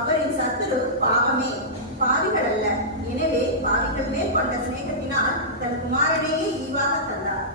அவரின் சத்துரு பாவமே, பாவிகள் அல்ல. எனவே பாவிகள் மேல் கொண்ட சிநேகத்தினால் தன் குமாரனையே ஈவாக தந்தார்.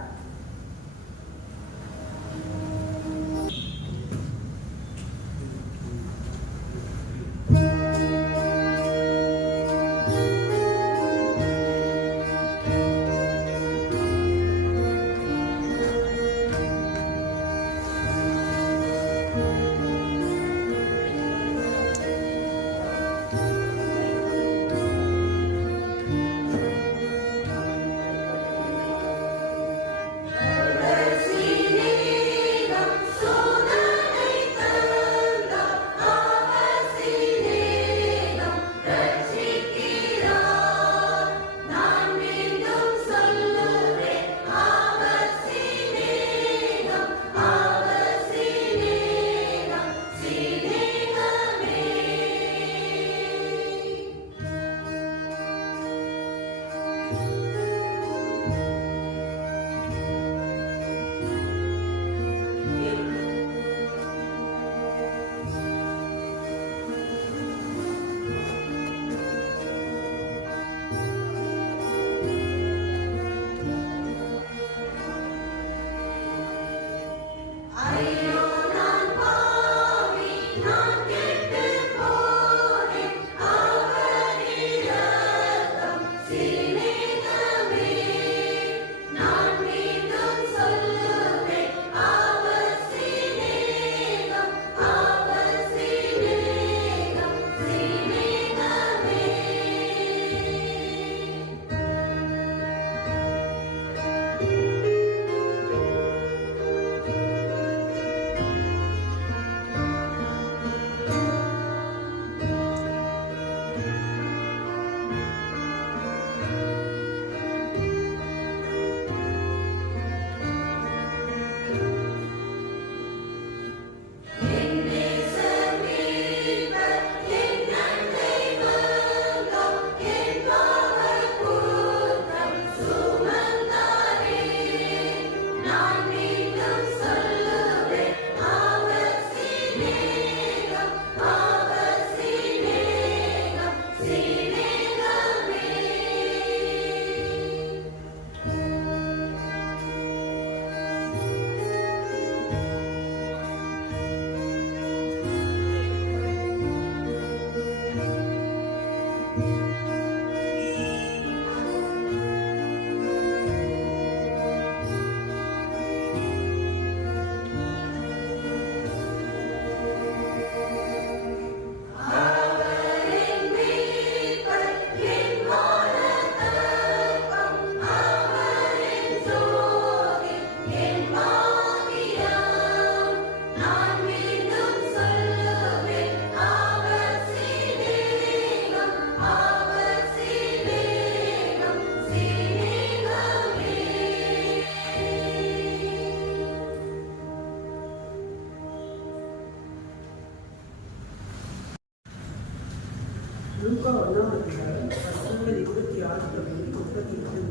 லூக்கா 1:26-36.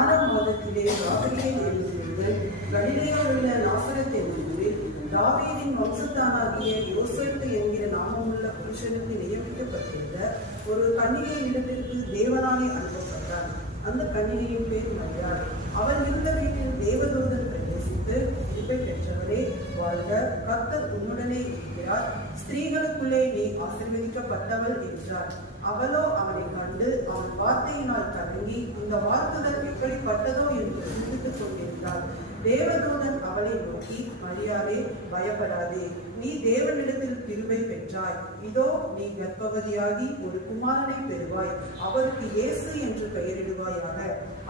6ஆம் மாதத்திலே காபிரியேல் எழுதியது கலிலேயாவிலுள்ள நாசரேத் என்னும் ஊரில் தாவீதின் வம்சத்தானாகிய யோசேப்பு என்கிற நாமமுள்ள புருஷனுக்கு நியமிக்கப்பட்டிருந்த ஒரு கன்னிகையின் இடத்திற்கு தேவனாலே அனுப்பப்பட்டார். அந்த கன்னிகையின் பேர் மரியாள். அவள் இருந்த வீட்டில் தேவதூதன் பிரவேசித்து, கிருபை பெற்றவரே வாழ்க, கர்த்தர் உன்னுடனே இருக்கிறார், ஸ்திரீகளுக்குள்ளே நீ ஆசீர்வதிக்கப்பட்டவள் என்றார். அவளோ அவனை கண்டு அவன் வார்த்தையினால் கலங்கி இந்த வார்த்தைகள் எப்படிப்பட்டதோ என்று சிந்தித்துக் கொண்டிருந்தாள். தேவதூதன் அவளை நோக்கி, மரியாளே, பயப்படாதே, நீ தேவனிடத்தில் கிருபை பெற்றாய். இதோ நீ கர்ப்பவதியாகி ஒரு குமாரனை பெறுவாய். அவருக்கு இயேசு என்று பெயரிடுவாயாக.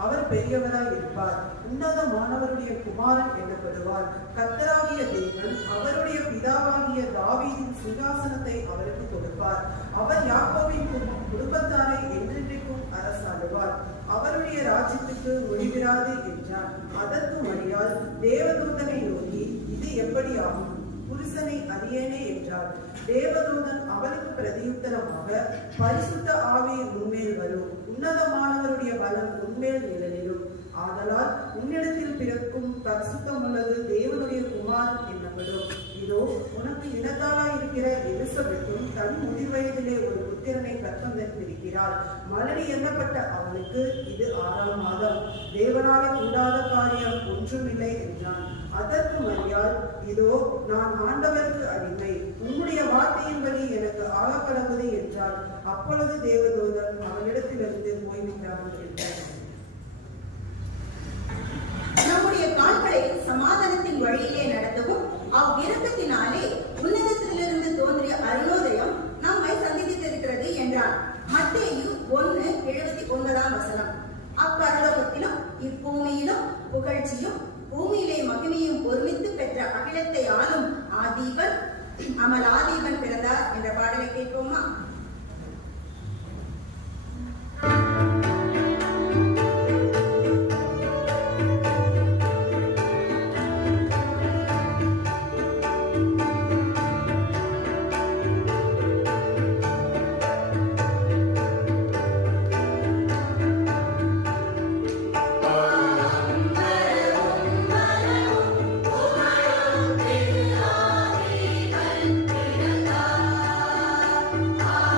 அவர் பெரியவராய் இருப்பார், உன்னதமானவருடைய குமாரன் எனப்படுவார். கர்த்தராகிய தேவன் அவருடைய பிதாவாகிய தாவீதின் சிங்காசனத்தை அவருக்கு கொடுப்பார். அவர் யாக்கோபின் குடும்பத்தாரை என்றென்றைக்கும் அரசாளுவார். அவருடைய ராஜ்யத்துக்கு முடிவிராது என்றார். அதற்கு மரியாள் தேவதூதனை நோக்கி, இது எப்படி ஆகும்? புருஷனை அறியேனே என்றார். தேவதூதன் அவளுக்கு பிரதியுத்தரமாக, பரிசுத்த ஆவி உன்மேல் வரும், உன்னதமானவருடைய பலம் உன்மேல் நிழலிடும். ஆதலால் உன்னிடத்தில் பிறக்கும் பரிசுத்தமுள்ளது தேவனுடைய குமாரன் என்னப்படும். இதோ உனக்கு இனத்தாளாய் இருக்கிற எலிசபெத்தும் தன் முதிர்வயதிலே ஒரு புத்திரனை கற்பம் தரித்திருக்கிறாள். மலடி எண்ணப்பட்ட அவளுக்கு இது 6ஆம் மாதம். தேவனாலே கூடாத காரியம் ஒன்றுமில்லை என்றான். அதற்கு மரியாள், இதோ நான் ஆண்டவருக்கு அடிமை, உன்னுடைய வார்த்தையின்படி எனக்கு ஆகக்கடவுது என்றாள். அப்பொழுது தேவதூதன் அவளிடத்திலிருந்து போய்விட்டார்கள் என்றார். நம்முடைய கால்களை சமாதானத்தின் வழியிலே நடத்தவும் அவ்விரக்கத்தினாலே உன்னதத்திலிருந்து தோன்றிய அருணோதயம் நம்மை சந்தித்திருக்கிறது என்றார். மத்தேயு 1:79. அப்பரலோகத்திலும் இப்பூமியிலும் புகழ்ச்சியும் பூமியிலே மகிமையும் ஒருமித்து பெற்ற அகிலத்தை ஆளும் ஆதீபன் அமலாதீபன் பிறந்தார் என்ற பாடலை கேட்போமா? Ah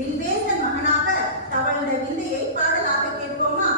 வில்வேந்தன் மகனாக தவழ்ந்த விந்தையை பாடலாக கேட்போமா?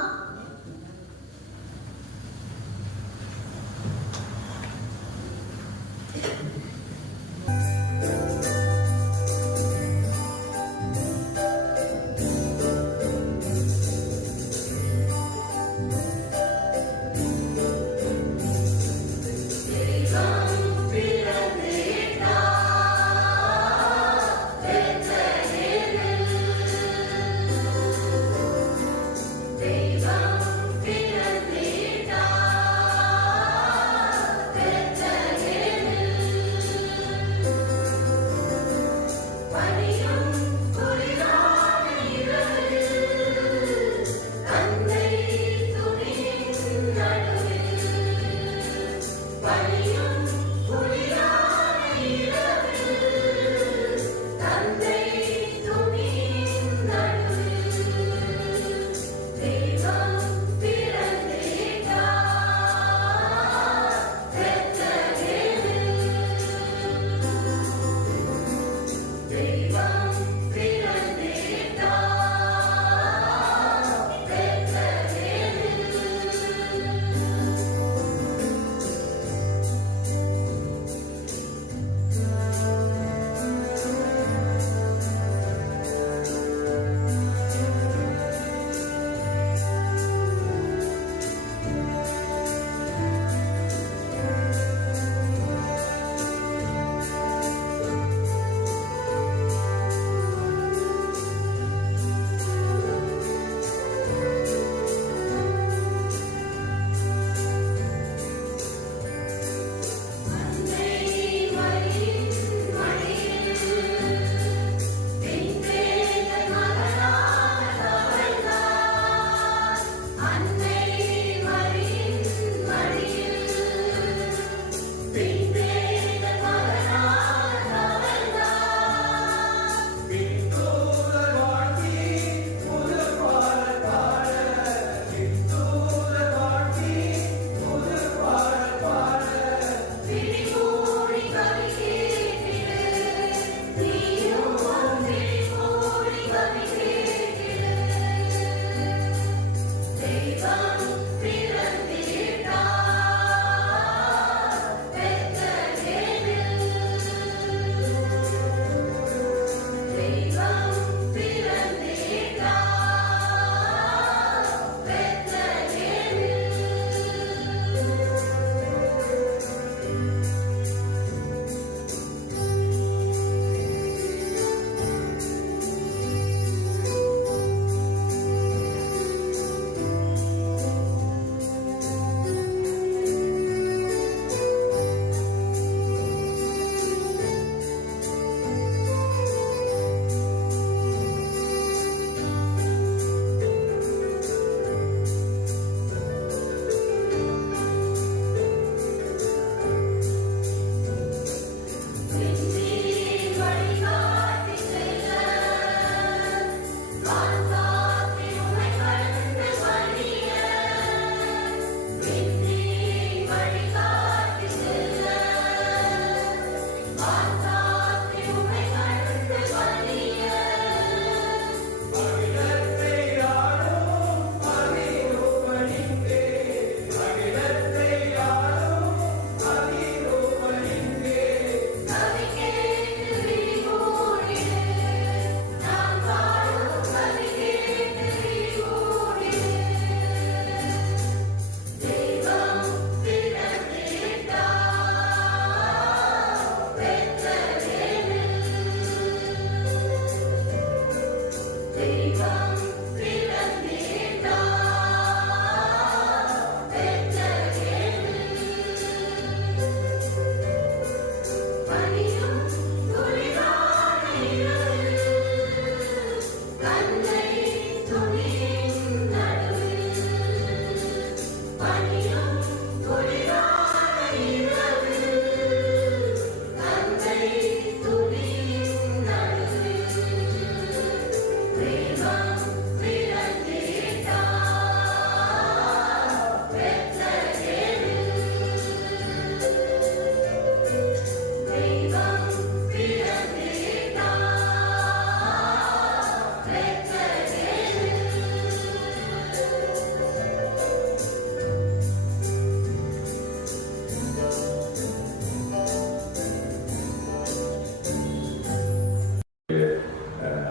தந்தை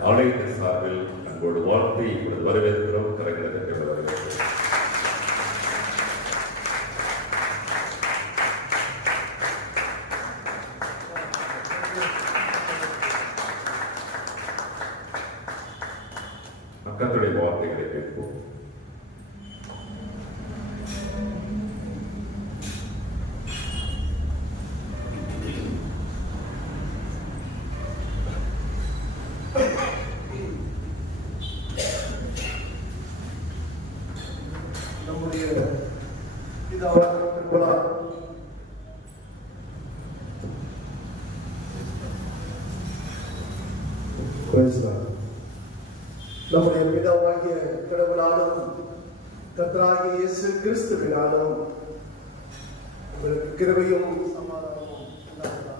ஆலயத்தின் சார்பில் அன்போடு வாழ்த்து இப்பொழுது வரவேற்கிறோம். கரங்களை தட்டி வரவேற்கிறோம். கர்த்தருடைய வார்த்தைகளை கேட்போம். நம்முடைய பிதாவாகிய நம்முடைய பிதாவாகிய கடவுளாலும் கர்த்தராகிய இயேசு கிறிஸ்துவினாலும் உங்களுக்கு கிருபையும் சமாதானமும் உண்டாவதாக.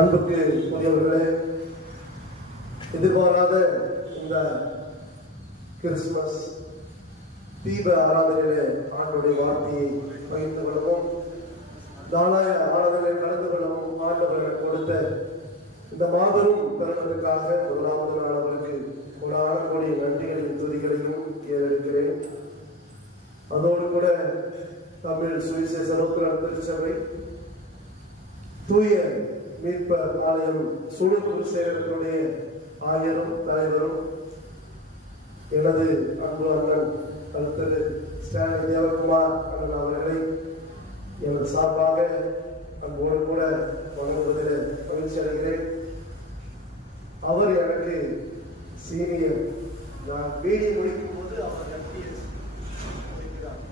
அன்புக்கு உரியவர்களே, எதிர்பாராத இந்த கிறிஸ்துமஸ் தீப ஆராதனையிலே ஆண்டுடைய வார்த்தையை பகிர்ந்து கொள்ளவும், நாளாய ஆராதனையில் கலந்து கொள்ளவும் ஆண்டவர்கள் கொடுத்த இந்த மாபெரும் தருணத்துக்காக முதலாவது நாள் அவருக்கு கோடி நன்றிகளையும் துதிகளையும் ஏறெடுக்கிறேன். அதோடு கூட தமிழ் சுவிசேஷ நோக்குனர் திருச்சபை தூய மீட்பர் ஆலயம் சுடர் குருசேகரனுடைய ஆயரும் தலைவரும் எனது அன்பு அண்ணன் கர்த்தர் ஸ்டாலின் தேவகுமார் அண்ணன் அவர்களை எனது சார்பாக அன்போடு கூட வணங்குவதில் மகிழ்ச்சி அடைகிறேன். அவர் எனக்கு சீனியர். நான் பிடி முடிக்கும் போது அவர் எம்பிஎஸ் முடிக்கிறார்.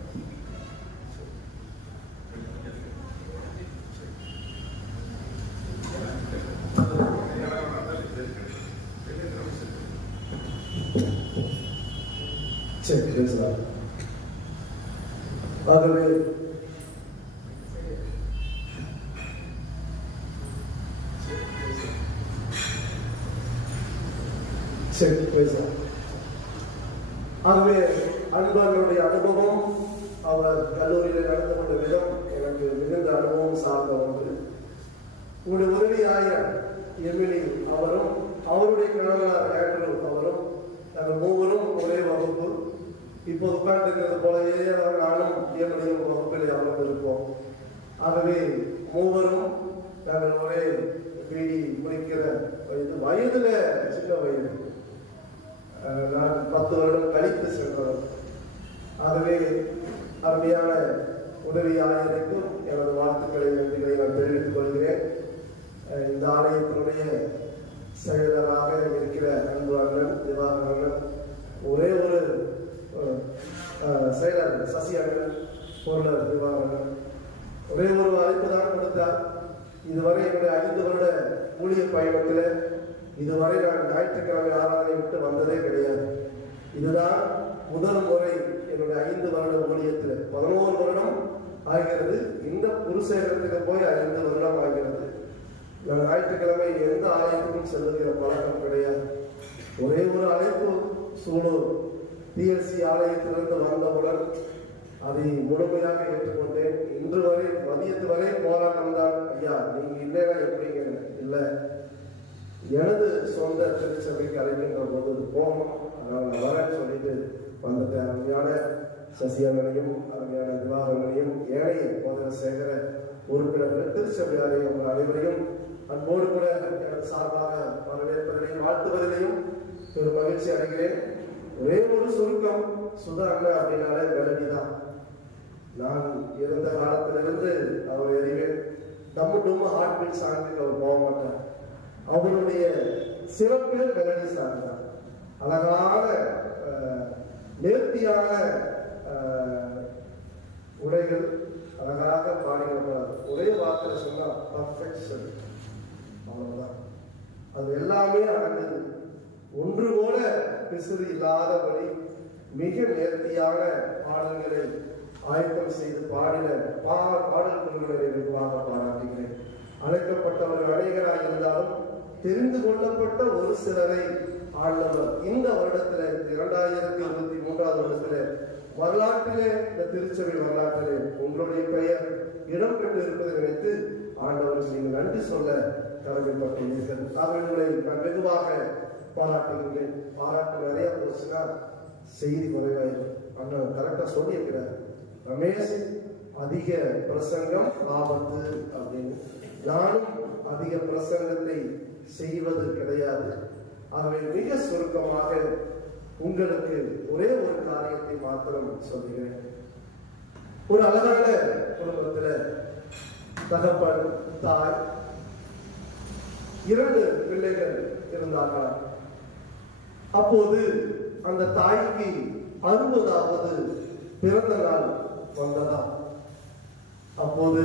சரி, பேசலாம். ஆகவே ஆகவே அன்பர்களுடைய அனுபவம், அவர் கல்லூரியில் நடந்து கொண்ட விதம் எனக்கு மிகுந்த அனுபவம் சார்ந்த ஒன்று. உங்களுடைய உதவியாய எமிலி அவரும் அவருடைய கணவனார் ஆண்ட்ரூ அவரும் நாங்கள் மூவரும் ஒரே வகுப்பு. இப்போது உட்கார்ந்துருக்கிறது போலவே நானும் எமிலியும் வகுப்பிலே அமர்ந்திருப்போம். ஆகவே மூவரும் நாங்கள் ஒரே பிடி முடிக்கிற வயதுல சின்ன வயது. நான் 10 வருடம் கழித்து சென்றவர். ஆகவே அருமையான உதவி ஆயருக்கும் எனது வாழ்த்துக்களை நன்றிகளை நான் தெரிவித்துக் கொள்கிறேன். இந்த ஆலயத்தினுடைய செயலராக இருக்கிற அன்பு அண்ணன் திவாகர் அண்ணன், ஒரே ஒரு செயலர் சசி அண்ணன், பொருளர் திவாகர் அண்ணன் ஒரே ஒரு அழைப்பு தான் கொடுத்தார். இதுவரை என்னுடைய 5 வருட ஊழிய பயணத்தில் இதுவரை நான் ஞாயிற்றுக்கிழமை ஆராதனை விட்டு வந்ததே கிடையாது. இதுதான் முதல் முறை என்னுடைய 5 வருட ஊழியத்தில். 11 வருடம் ஆகிறது. இந்த குருசேகரத்துக்கு போய் 5 வருடம் ஆகிறது. நான் ஞாயிற்றுக்கிழமை எந்த ஆலயத்துக்கும் செல்லுகிற பழக்கம் கிடையாது. ஒரே ஒரு அழைப்பு சூலூர் பிஎல்சி ஆலயத்திலிருந்து வந்தவுடன் அதை முழுமையாக ஏற்றுக்கொண்டேன். இன்று வரை மதியத்து வரை போராட்டம் தான். ஐயா நீங்க இல்லைன்னா எப்படிங்க? இல்லை, எனது சொந்த திருச்சபைக்கு அழைக்கின்ற போது போகணும், அதனால் நான் வரேன்னு சொல்லிட்டு வந்துட்டேன். அருமையான சசியங்களையும் அருமையான திவாகரங்களையும் ஏழைய போதன சேகர உறுப்பினர்கள் திருச்சபையாரையும் அனைவரையும் அன்போடு கூட எனது சார்பாக வரவேற்பதிலையும் வாழ்த்துவதிலையும் ஒரு மகிழ்ச்சி அடைகிறேன். ஒரே ஒரு சுருக்கம், சுதா அண்ணன் அப்படின்னாலே மெலடி தான். நான் இருந்த காலத்திலிருந்து அவர் அறிவேன். டம்மு டும்மு ஹார்ட் பீட் சாங்குக்கு அவர் போக மாட்டார். அவருடைய சிறப்பு மெலடி சாங் தான். அழகான நேர்த்தியான உடைகள், அழகாக பாடிக்கப்படாது. ஒரே வார்த்தை சொன்னா பர்ஃபெக்ஷன், அவ்வளவுதான். அது எல்லாமே அடங்குது. ஒன்று போல பிசுறு இல்லாதபடி மிக நேர்த்தியான பாடல்களை ஆயத்தம் செய்து பாடின பாடல் குழுவினரை வெகுவாக பாராட்டுகிறேன். அழைக்கப்பட்டவர்கள் அநேகராக இருந்தாலும் தெரிந்து கொள்ளப்பட்ட ஒரு சிலரை ஆண்டவர் இந்த வருடத்துல 2023 வருடத்துல வரலாற்றிலே, இந்த திருச்சபை வரலாற்றிலே உங்களுடைய பெயர் இடம் பெற்று இருப்பதை நினைத்து ஆண்டவருக்கு நீங்கள் நன்றி சொல்ல கடமைப்பட்டுள்ளீர்கள். அவர்களை நான் வெகுவாக பாராட்டுகின்றேன். பாராட்டு நிறைய போச்சுன்னா செய்தி குறைவாயிரும். அண்ணன் கரெக்டா சொல்லியிருக்கிறார், ரமேஷ் அதிக பிரசங்கம் ஆபத்து அப்படின்னு. நானும் அதிக பிரசங்கத்தை செய்வது கிடையாது. ஆகவே மிக சுருக்கமாக உங்களுக்கு ஒரே ஒரு காரியத்தை மாத்திரம் சொல்லுகிறேன். ஒரு அழகான குடும்பத்துல தகப்பன், தாய், 2 பிள்ளைகள் இருந்தார்களா. அப்போது அந்த தாய்க்கு 60வது பிறந்த நாள் வந்ததா. அப்போது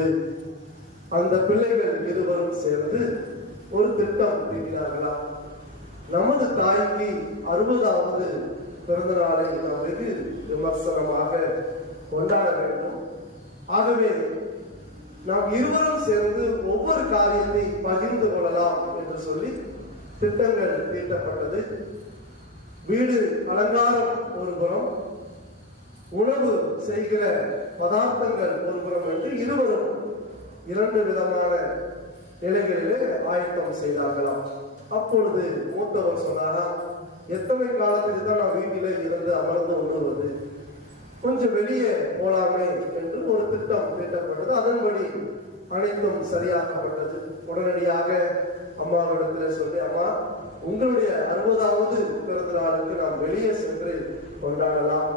அந்த பிள்ளைகள் இருவரும் சேர்ந்து ஒரு திட்டம் தீட்டினார்களா. நமது தாய்க்கு 60வது பிறந்த நாளை நாம் வெகு விமர்சனமாக கொண்டாட வேண்டும். ஆகவே நாம் இருவரும் சேர்ந்து ஒவ்வொரு காரியத்தை பகிர்ந்து கொள்ளலாம் என்று சொல்லி திட்டங்கள் தீட்டப்பட்டது. வீடு அலங்காரம் ஒரு புறம், உணவு செய்கிற பதார்த்தங்கள் ஒரு புறம் என்று இருவரும் 2 விதமான நிலைகளிலே ஆயத்தம் செய்தார்களாம். அப்பொழுது மூத்தவர் சொன்னாரா, எத்தனை காலத்துக்கு தான் நான் வீட்டிலே இருந்து அமர்ந்து உணர்வது, கொஞ்சம் வெளியே போலாமே என்று ஒரு திட்டம் தீட்டப்பட்டது. அதன்படி அனைத்தும் சரியாக்கப்பட்டது. உடனடியாக அம்மாவிடத்தில் சொல்லி, அம்மா உங்களுடைய 60வது பிறந்த நாளுக்கு நாம் வெளியே சென்று கொண்டாடலாம்.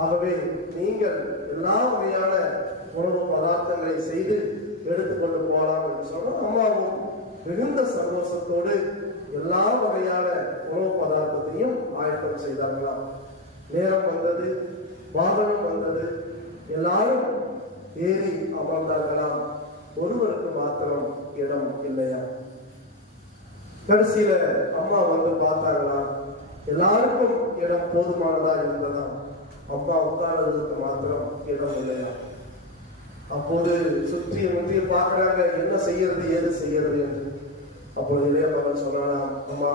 ஆகவே நீங்கள் எல்லா வகையான உணவு பதார்த்தங்களை செய்து எடுத்துக்கொண்டு போகலாம் என்று சொன்னால் அம்மாவும் மிகுந்த சந்தோஷத்தோடு எல்லா வகையான உணவு பதார்த்தத்தையும் ஆயத்தம் செய்தார்களாம். நேரம் வந்தது, வாகனம் வந்தது, எல்லாரும் ஏறி அமர்ந்தார்களாம். ஒருவருக்கு மாத்திரம் இடம் இல்லையா. கடைசியில அம்மா வந்து பார்த்தார்களாம். எல்லாருக்கும் இடம் போதுமானதா இருந்ததா. அம்மா உட்கார்ந்ததுக்கு மாத்திரம் இடம் இல்லையா. அப்போது சுற்றி முற்றிய பார்க்கிறாங்க, என்ன செய்யறது ஏது செய்யறது என்று. அப்போது இளையவர்கள் சொன்னாராம், அம்மா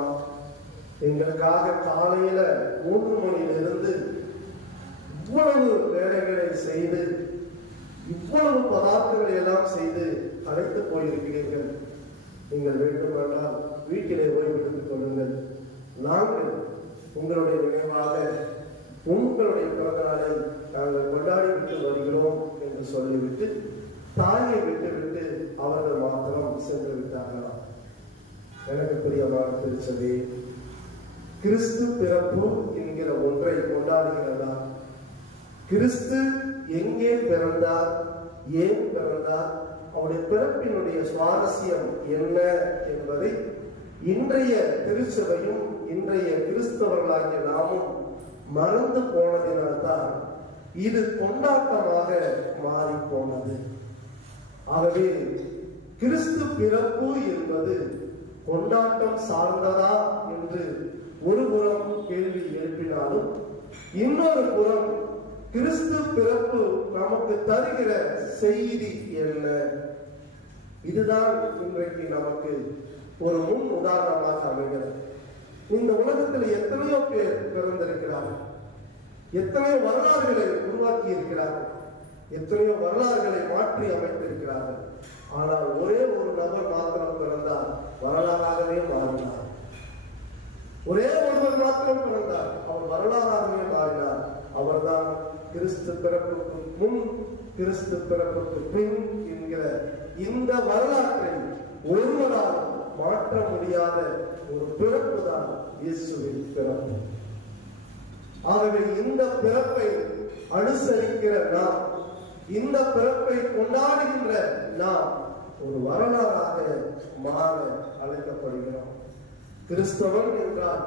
எங்களுக்காக காலையில 3 மணியிலிருந்து இவ்வளவு வேலைகளை செய்து இவ்வளவு பதார்த்தங்களை எல்லாம் செய்து அழைத்து போயிருக்கிறீர்கள். நீங்கள் வேண்டுமானால் வீட்டிலே ஓய்வெடுத்துக் கொள்ளுங்கள். நாங்கள் உங்களுடைய நினைவாக உங்களுடைய பிறந்த நாளை நாங்கள் கொண்டாடி விட்டு வருகிறோம் என்று சொல்லிவிட்டு தாயை விட்டுவிட்டு அவர்கள் மாத்திரம் சென்று விட்டார்களாம். எனக்கு பிரியமான திருச்சபை, கிறிஸ்து பிறப்பு என்கிற ஒன்றை கொண்டாடுகிறதா? கிறிஸ்து எங்கே பிறந்தார், ஏன் பிறந்தார், அவருடைய பிறப்பினுடைய சுவாரஸ்யம் என்ன என்பதை இன்றைய திருச்சபையும் இன்றைய கிறிஸ்தவர்களாகிய நாமும் மறந்து போனதினால்தான் இது கொண்டாட்டமாக மாறி போனது. ஆகவே கிறிஸ்து பிறப்பு என்பது கொண்டாட்டம் சார்ந்ததா என்று ஒரு புறம் கேள்வி எழுப்பினாலும், இன்னொரு புறம் கிறிஸ்து பிறப்பு நமக்கு தருகிற செய்தி என்ன? இதுதான் இன்றைக்கு நமக்கு ஒரு முன் உதாரணமாக அமைகிறது. இந்த உலகத்தில் எத்தனையோ பேர் பிறந்திருக்கிறார்கள், எத்தனையோ வரலாறுகளை உருவாக்கி இருக்கிறார்கள், எத்தனையோ வரலாறுகளை மாற்றி அமைத்திருக்கிறார்கள். ஆனால் ஒரே ஒரு நபர் மாத்திரம் பிறந்தார், வரலாறாகவே மாறினார். ஒரே ஒருவர் மாத்திரம் பிறந்தார், அவர் வரலாறாகவே மாறினார். அவர்தான் கிறிஸ்து பிறப்புக்கு முன் கிறிஸ்து பிறப்புக்கு பின் என்கிற இந்த வரலாற்றை ஒருவரால் மாற்ற முடியாத ஒரு பிறப்பு தான் இயேசுவின் பிறப்பு. ஆகவே இந்த பிறப்பை அனுசரிக்கிற நாம், இந்த பிறப்பை கொண்டாடுகின்ற நாம் ஒரு வரலாறாக மாற அழைக்கப்படுகிறோம். கிறிஸ்தவன் என்றால்,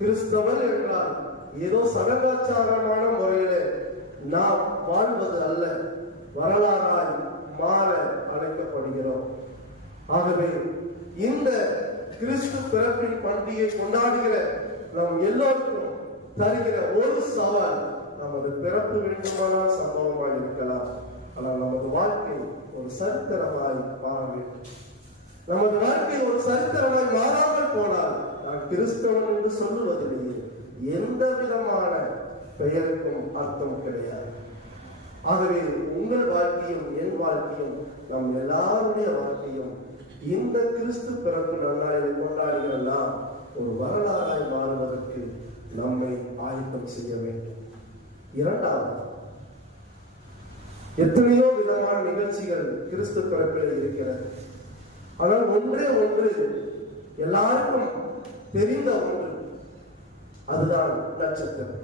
கிறிஸ்தவன் என்றால் ஏதோ சடங்காச்சாரமான முறையில நாம் வாழ்வது அல்ல, வரலாறாய் மாற அழைக்கப்படுகிறோம். ஆகவே இந்த கிறிஸ்து பிறப்பின் பண்டிகை கொண்டாடுகிற நாம் எல்லோருக்கும் தருகிற ஒரு சவால், நமது பிறப்பு வேண்டுமானால் சம்பவமாய் இருக்கலாம், ஆனால் நமது வாழ்க்கை ஒரு சரித்திரமாய் மாற வேண்டும். நமது வாழ்க்கை ஒரு சரித்திரமாய் மாறாமல் போனால் நான் கிறிஸ்தவன் என்று சொல்லுவதிலேயே எந்த விதமான பெயருக்கும் அர்த்தம் கிடையாது. ஆகவே உங்கள் வாழ்க்கையும் என் வாழ்க்கையும் நம் எல்லாருடைய வாழ்க்கையும் இந்த கிறிஸ்து பிறப்பு நன்னாளிலே கொண்டாடுகிற நாம் ஒரு வரலாறாய் மாறுவதற்கு நம்மை ஆயத்தம் செய்ய வேண்டும். இரண்டாவது, எத்தனையோ விதமான நிகழ்ச்சிகள் கிறிஸ்து பிறப்பில் இருக்கிறது. ஆனால் ஒன்றே ஒன்று எல்லாருக்கும் தெரிந்த ஒன்று, அதுதான் நட்சத்திரம்.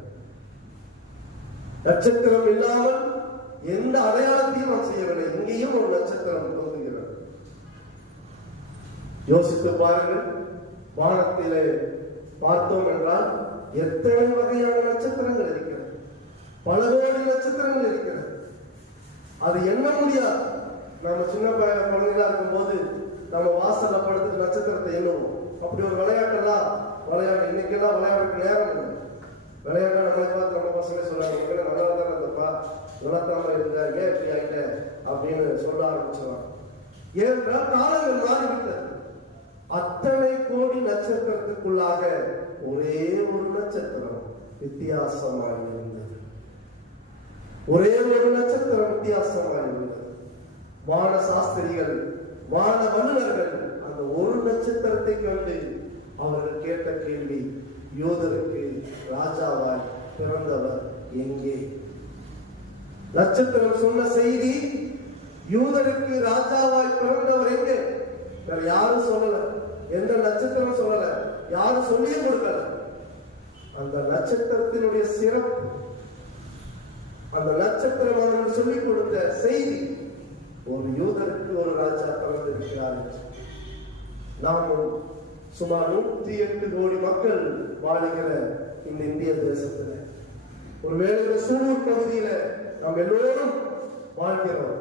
நட்சத்திரம் இல்லாமல் எந்த அடையாளத்தையும் நாம் செய்யவில்லை. இங்கேயும் ஒரு நட்சத்திரம் தோன்றுகிறது. யோசித்து பாருங்கள், வானத்திலே பார்த்தோம் என்றால் எத்தனை வகையான நட்சத்திரங்கள் இருக்கிறது. பல கோடி நட்சத்திரங்கள் இருக்கிறது. அது எண்ண முடியாது. நம்ம சின்ன குழந்தைகளா இருக்கும் போது நம்ம வாசல்ல படுத்து நட்சத்திரத்தை எண்ணுவோம். அப்படி ஒரு விளையாட்டெல்லாம் விளையாட இன்னைக்கெல்லாம் விளையாடுறதுக்கு நேரம் இல்லை. விளையாட நம்மளை பார்த்து நம்ம பசங்களே சொல்றாங்க, நல்லா தான் இருந்தப்பா, விளக்காம இருந்த, ஏன் இப்படி ஆயிட்ட அப்படின்னு சொல்ல ஆரம்பிச்சிடலாம். ஏனென்றால் காலங்கள் மாறிவிட்டது. அத்தனை கோடி நட்சத்திரத்துக்குள்ளாக ஒரே ஒரு நட்சத்திரம் வித்தியாசமாக இருந்தது. ஒரே ஒரு நட்சத்திரம் வித்தியாசமாக இருந்தது. வான சாஸ்திரிகள், வான வல்லுநர்கள் அந்த ஒரு நட்சத்திரத்தை கண்டு அவர்கள் கேட்ட கேள்வி, யூதருக்கு ராஜாவாய் பிறந்தவர் எங்கே? நட்சத்திரம் சொன்ன செய்தி, யூதருக்கு ராஜாவாய் பிறந்தவர் எங்கே? வேற யாரும் சொல்லல. எந்த நட்சத்திரம் சொல்லல. யாரும் சொல்லியே கொடுக்கல. அந்த நட்சத்திரத்தினுடைய சிறப்பு, அந்த நட்சத்திரம் அவர்கள் சொல்லிக் கொடுத்த செய்தி, ஒரு யூதருக்கு ஒரு ராஜா பிறந்திருக்கிறார். நாமும் சுமார் 108 கோடி மக்கள் வாழ்கிற இந்த இந்திய தேசத்துல ஒருவேளை சூலூர் பகுதியில நாம் எல்லோரும் வாழ்கிறோம்.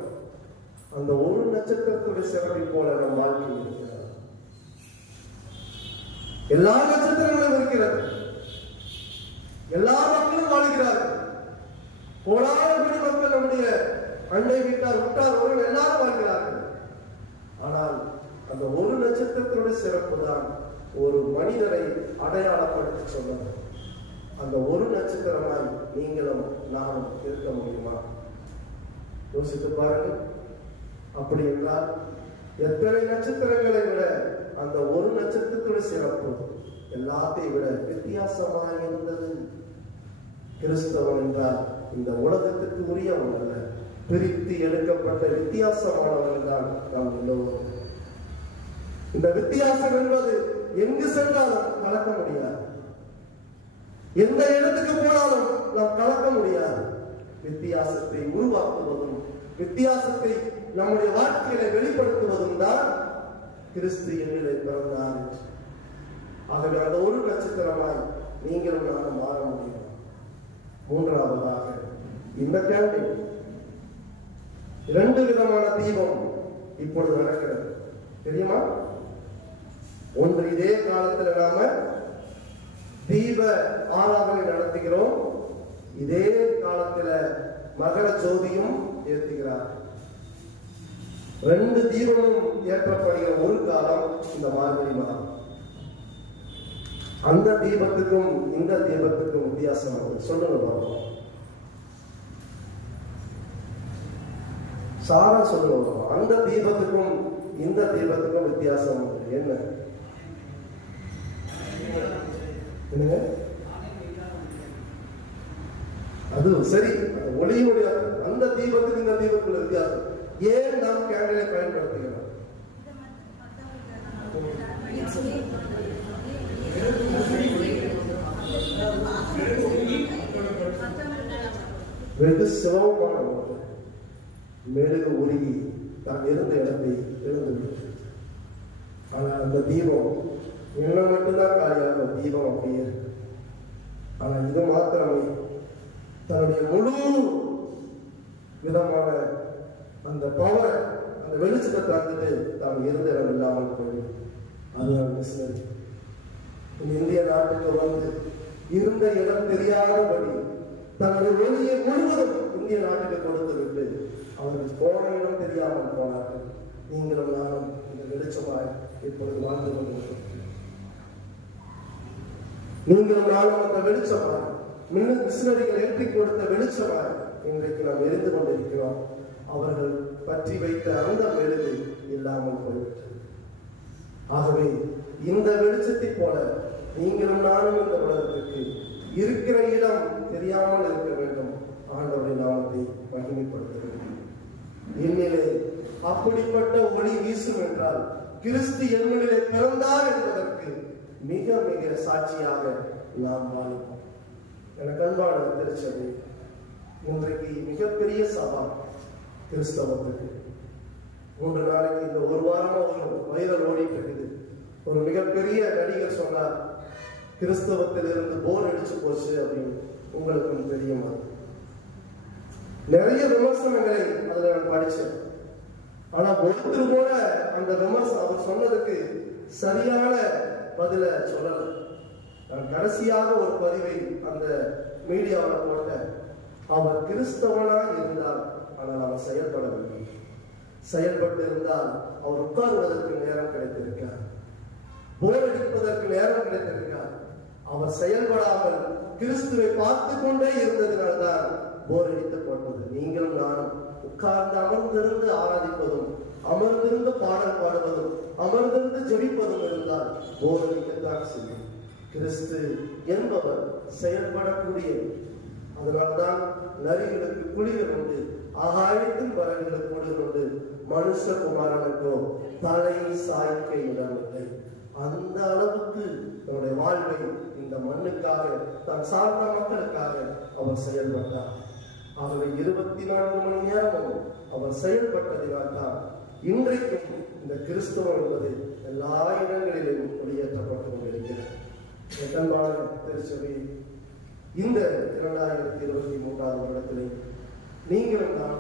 அந்த ஒரு நட்சத்திரத்துடைய சிறப்பை போல நம் வாழ்க்கை இருக்கிறது. எல்லா நட்சத்திரங்களும் இருக்கிறது. எல்லா மக்களும் வாழ்கிறார்கள். கோடான கோடி மக்கள் நம்முடைய அண்டை வீட்டார், உற்றார், உறவு எல்லாரும் வாழ்கிறார்கள். ஆனால் அந்த ஒரு நட்சத்திரத்தினுடைய சிறப்பு தான் ஒரு மனிதரை அடையாளப்படுத்தி சொன்னது. அந்த ஒரு நட்சத்திரமாய் நீங்களும் நானும் இருக்க முடியுமா? யோசித்து பாருங்கள். அப்படி என்றால் எத்தனை நட்சத்திரங்களை விட அந்த ஒரு நட்சத்திரத்துடைய சிறப்பு எல்லாத்தையும் விட வித்தியாசமாக இருந்தது. கிறிஸ்தவன் என்றால் இந்த உலகத்துக்கு உரியவன் அல்ல, பிரித்து எடுக்கப்பட்ட வித்தியாசமானவர்கள் தான் நாம் எல்லோரும். இந்த வித்தியாசம் என்பது எங்கு சென்றாலும் கலக்க முடியாது. எந்த இடத்துக்கு போனாலும் நாம் கலக்க முடியாது. வித்தியாசத்தை உருவாக்குவதும் வித்தியாசத்தை நம்முடைய வாழ்க்கையில வெளிப்படுத்துவதும் தான் கிறிஸ்து என்னிலே பிறந்தார். ஆகவே அந்த ஒரு நட்சத்திரமாய் நீங்களும் நானும் மாற முடியும். மூன்றாவதாக, இந்த கேண்டில் 2 விதமான தீபம் இப்பொழுது நடக்கிறது. தெரியுமா? ஒன்று, இதே காலத்துல நாம தீப ஆராதனை நடத்துகிறோம். இதே காலத்துல மகர ஜோதியும் ஏற்றுகிறார். 2 தீபமும் ஏற்றப்படுகிற ஒரு காலம் இந்த மார்கழி மாதம். அந்த தீபத்துக்கும் இந்த தீபத்துக்கும் வித்தியாசம் சொல்லுங்க பார்ப்போம். சாரா சொல்லுங்க. அந்த தீபத்துக்கும் இந்த தீபத்துக்கும் வித்தியாசம் என்ன? அது சரி, ஒளியுடைய அந்த தீபத்துக்கு இந்த தீபத்துக்குள்ள வித்தியாசம். ஏன் நாம் கேண்டலை பயன்படுத்துகிறோம்? வெகு சிவமான ஒன்று மெழுகு உருகி தான் இருந்த இடத்தை இழந்துவிட்டது. ஆனால் அந்த தீபம் என்ன மட்டும்தான் காலியாக தீபம் அப்படியே இருக்கு. ஆனால் இது மாத்திரமே தன்னுடைய முழு விதமான அந்த பவர், அந்த வெளிச்சத்தை தந்துட்டு தான் இருந்த இடம் இல்லாமல் போயிடும். அதுதான் மிஷனரி. இந்திய நாட்டுக்கு வந்து இருந்த இடம் தெரியாதபடி தன்னுடைய ஒளியை முழுவதும் இந்திய நாட்டுக்கு கொடுத்து விட்டு அவர்கள் போன இடம் தெரியாமல் போனார்கள். நீங்களும் நானும் இந்த வெளிச்சமாய் இப்பொழுது வாழ்ந்து கொண்டிருக்கிறோம். நீங்களும் நானும் அந்த வெளிச்சமாய் மிஷனரிகள் ஏற்றி கொடுத்த வெளிச்சமாய் இன்றைக்கு நாம் எரிந்து கொண்டிருக்கிறோம். அவர்கள் பற்றி வைத்த அந்த மெழுகு இல்லாமல் போய்விட்டது. ஆகவே இந்த வெளிச்சத்தை போல நீங்களும் நானும் இந்த உலகத்திற்கு இருக்கிற இடம் தெரியாமல் இருக்க வேண்டும். ஆண்டவரின் நாமத்தை மகிமைப்படுத்த வேண்டும். என்னிலே அப்படிப்பட்ட ஒளி வீசும் என்றால் கிறிஸ்து என்னிலே பிறந்தார் என்பதற்கு மிக மிக சாட்சியாக நாம் வாழ்வோம். எனக்கு அன்பான திருச்சபை, இன்றைக்கு மிகப்பெரிய சவால் கிறிஸ்தவத்துக்கு. 3 நாளைக்கு இந்த ஒரு வாரமா ஒரு வைரல் ஓடிட்டு இருக்குது. ஒரு மிகப்பெரிய நடிகர் சொன்னார், கிறிஸ்தவத்தில் இருந்து போர் அடிச்சு போச்சு அப்படின்னு. உங்களுக்கும் தெரியுமா? நிறைய விமர்சனங்களை அதுல நான் படிச்சேன். ஆனா ஒருத்தர் கூட அந்த விமர்சனம் அவர் சொன்னதுக்கு சரியான பதில சொல்லல. நான் கடைசியாக ஒரு பதிவை அந்த மீடியாவில் போட்டேன். அவர் கிறிஸ்தவனா இருந்தார், ஆனால் அவர் செயல்படவில்லை. செயல்பட்டு இருந்தால் அவர் உட்காருவதற்கு நேரம் கிடைத்திருக்கார், போர் அடிப்பதற்கு நேரம் கிடைத்திருக்கார். அவர் செயல்படாமல் கிறிஸ்துவை பார்த்து கொண்டே இருந்ததினால்தான் போர் அடித்து போட்டது. நீங்களும் நானும் உட்கார்ந்து அமர்ந்திருந்து ஆராதிப்பதும், அமர்ந்திருந்து பாடல் பாடுவதும், அமர்ந்திருந்து ஜெபிப்பதும் இருந்தால் போர் அடிக்கத்தான் செய்யும். கிறிஸ்து என்பவர் செயல்படக்கூடிய, அதனால்தான் நரிகளுக்கு குளிர் உண்டு, ஆகாயத்தின் பறவைகளுக்கு குளிர் உண்டு, மனுஷகுமாரனுக்கோ தலையை சாய்க்க இடமில்லை. அந்த அளவுக்கு தன்னுடைய வாழ்வை இந்த மண்ணுக்காக, தான் சார்ந்த மக்களுக்காக அவர் செயல்பட்டார். ஆகவே 24 மணி நேரமும் அவர் செயல்பட்டதினால் தான் இன்றைக்கும் இந்த கிறிஸ்தவம் என்பது எல்லா இடங்களிலும் வெளியேற்றப்பட்டு கொண்டிருக்கிறது. திருச்சபை, இந்த 2023 வருடத்திலே நீங்களும் நான்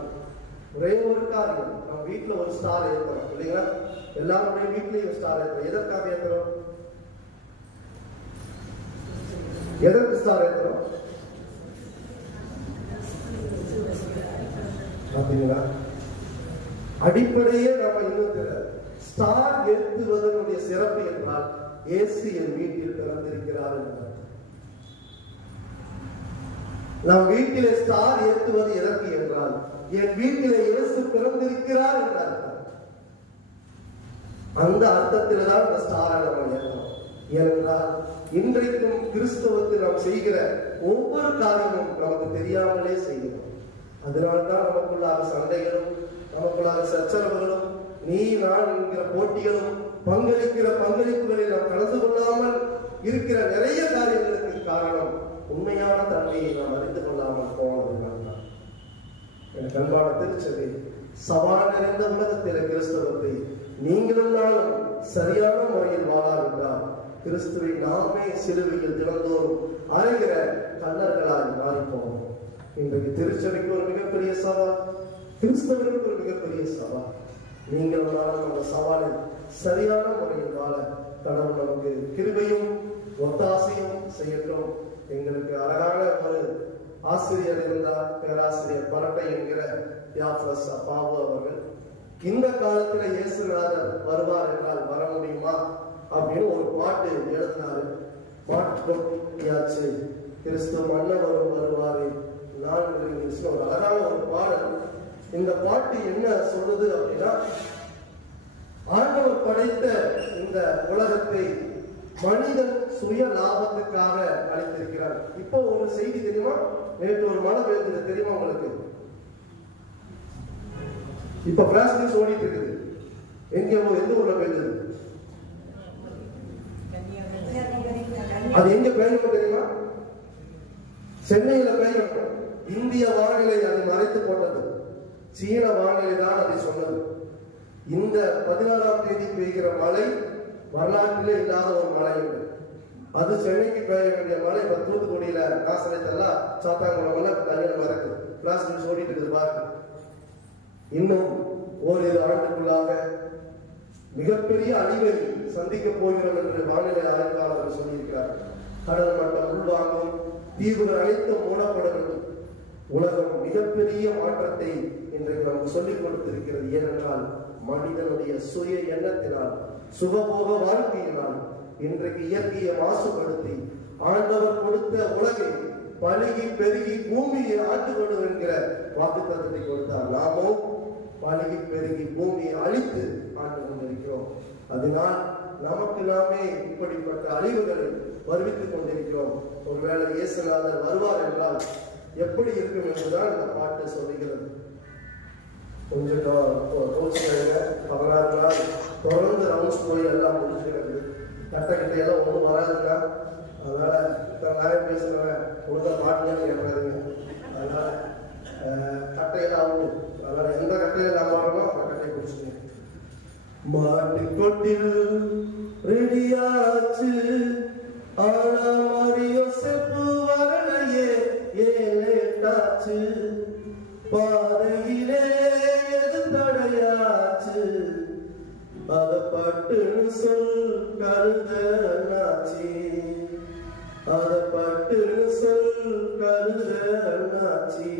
ஒரே ஒரு காரியம், நம்ம வீட்டுல ஒரு ஸ்டார் ஏற்றுறோம் இல்லைங்களா? எல்லாருடைய வீட்லயும் ஸ்டார் ஏற்றுறோம். எதற்காக ஏற்றுறோம்? எதற்கு ஸ்டார் ஏற்றுறோம் அப்படிங்களா? அடிப்படையே நம்ம இன்னும் ஸ்டார் ஏற்றுவதனுடைய சிறப்பு என்றால் இயேசு என் வீட்டில் பிறந்திருக்கிறார் என்றார். நம் வீட்டிலே ஸ்டார் ஏற்றுவது எதற்கு என்றால் என் வீட்டிலே இயேசு பிறந்திருக்கிறார் என்றார். அந்த அர்த்தத்தில் தான் இந்த ஸ்டாரை நம்ம ஏற்றோம். ஏனென்றால் இன்றைக்கும் கிறிஸ்தவத்தில் நாம் செய்கிற ஒவ்வொரு காரியமும் நமக்கு தெரியாமலே செய்கிறோம். அதனால்தான் நமக்குள்ளாக சண்டைகளும், நமக்குள்ளாக சச்சரவுகளும், நீ நான் என்கிற போட்டிகளும், பங்களிக்கிற பங்களிப்புகளில் நாம் கலந்து கொள்ளாமல் இருக்கிற நிறைய காரியங்களுக்கு காரணம் உண்மையான தன்மையை நாம் அறிந்து கொள்ளாமல் போனதுனால்தான். எனக்கு அன்பான திருச்சபை, சவால் நிறைந்த உலகத்தில கிறிஸ்தவத்தை நீங்களும் நாளும் சரியான முறையில் வாழாவிட்டால் கிறிஸ்துவை நாமே சிலுவையில் தினந்தோறும் அறைகிற கல்லர்களாய் மாறி போவோம். இன்றைக்கு திருச்சபைக்கு ஒரு மிகப்பெரிய சவால், கிறிஸ்தவருக்கு ஒரு மிகப்பெரிய சவால். நீங்களும் நாளும் அந்த சவாலை சரியான முறையில் வாழ கடவுள் நமக்கு கிருபையும் ஒத்தாசையும் செய்யட்டும். எங்களுக்கு அழகான ஒரு ஆசிரியர் இருந்தார், பேராசிரியர் பரட்டை என்கிற தியாப்ரஸ் அப்பாவு அவர்கள். இந்த காலத்துல இயேசுநாதர் வருவார் என்றால் வர முடியுமா அப்படின்னு ஒரு பாட்டு எழுதினாரு. பாட்டு போட்டியாச்சு, கிறிஸ்து மன்னவரும் வருவாரே நான் ஒரு அழகான ஒரு பாடல். இந்த பாட்டு என்ன சொல்லுது அப்படின்னா, ஆண்டவர் படைத்த இந்த உலகத்தை மனிதன் சுய லாபத்துக்காக அளித்திருக்கிறார். இப்போ ஒரு செய்தி தெரியுமா? நேற்று ஒரு மழை பெய்தது தெரியுமா உங்களுக்கு? இப்ப பிளாஸ் நியூஸ் ஓடிட்டு இருக்குது. எந்த ஊர்ல பெய்தது? அது எங்க பெய்யணும் தெரியுமா? சென்னையில பெய்யணும். இந்திய வானிலை அதை மறைத்து போட்டது. சீன வானிலை தான் அதை சொன்னது. இந்த 14ஆம் தேதி பெய்கிற மழை வரலாற்றிலே இல்லாத ஒரு மழை உண்டு. அது சென்னைக்கு பெய்ய வேண்டிய மழை இப்ப தூத்துக்குடியில காசனைத்தெல்லாம் சாத்தாங்குளம் தனியாக மறக்குது. பிளாஸ் நியூஸ் ஓடிட்டு இருக்குது பாருங்க. இன்னும் ஓரிரு ஆண்டுக்குள்ளாக மிகப்பெரிய அழிவை சந்திக்க போகிறோம் என்று வானிலை ஆய்வாளர்கள் சொல்லியிருக்கிறார். கடல் மட்டம் உள்வாங்கும், தீவுகள் அனைத்தும் மூடப்பட வேண்டும். உலகம் மிகப்பெரிய மாற்றத்தை இன்றைக்கு நமக்கு சொல்லிக் கொடுத்திருக்கிறது. ஏனென்றால் மனிதனுடைய சுய எண்ணத்தினால், சுகபோக வாழ்க்கையினால் இன்றைக்கு இயற்கையை மாசுபடுத்தி ஆண்டவர் கொடுத்த உலகை பழுகி பெருகி பூமியை ஆண்டு கொள்ளும் என்கிற வாக்குத்தத்தத்தை கொடுத்தார். நாமோ பழுகி பெருகி பூமியை அழித்து ஆண்டு கொண்டிருக்கிறோம். அதனால் நமக்கு நாமே இப்படிப்பட்ட அழிவுகளை வருவித்துக் கொண்டிருக்கிறோம். ஒருவேளை இயேசுநாதர் வருவார் என்றால் எப்படி இருக்கும் என்றுதான் இந்த பாட்டு சொல்லுகிறது. கொஞ்சம் கோச்சுக்காங்க. 16 நாள் தொடர்ந்து ரவுண்ட்ஸ் போய் எல்லாம் முடிச்சுக்கிறது. கட்டை எல்லாம் ஒன்றும் வராதுங்க. அதனால நான் பேசுறேன் ஒழுங்கா பாட்டுன்னு கேட்கறாதுங்க. அதனால கட்டையெல்லாம் ஆகும். அதனால எந்த கட்டையில நான் வரணும் அந்த கட்டையை குடிச்சுங்க. மாட்டுக்கொட்டில் ரெடியாச்சு, ஆனா மாரியோ செப்பு வரலையே, ஏலேட்டாச்சு, பாதையிலே எது தடையாச்சு, அத பட்டுன்னு சொல் கருதனாச்சி, அத பட்டுன்னு சொல் கருதனாச்சி.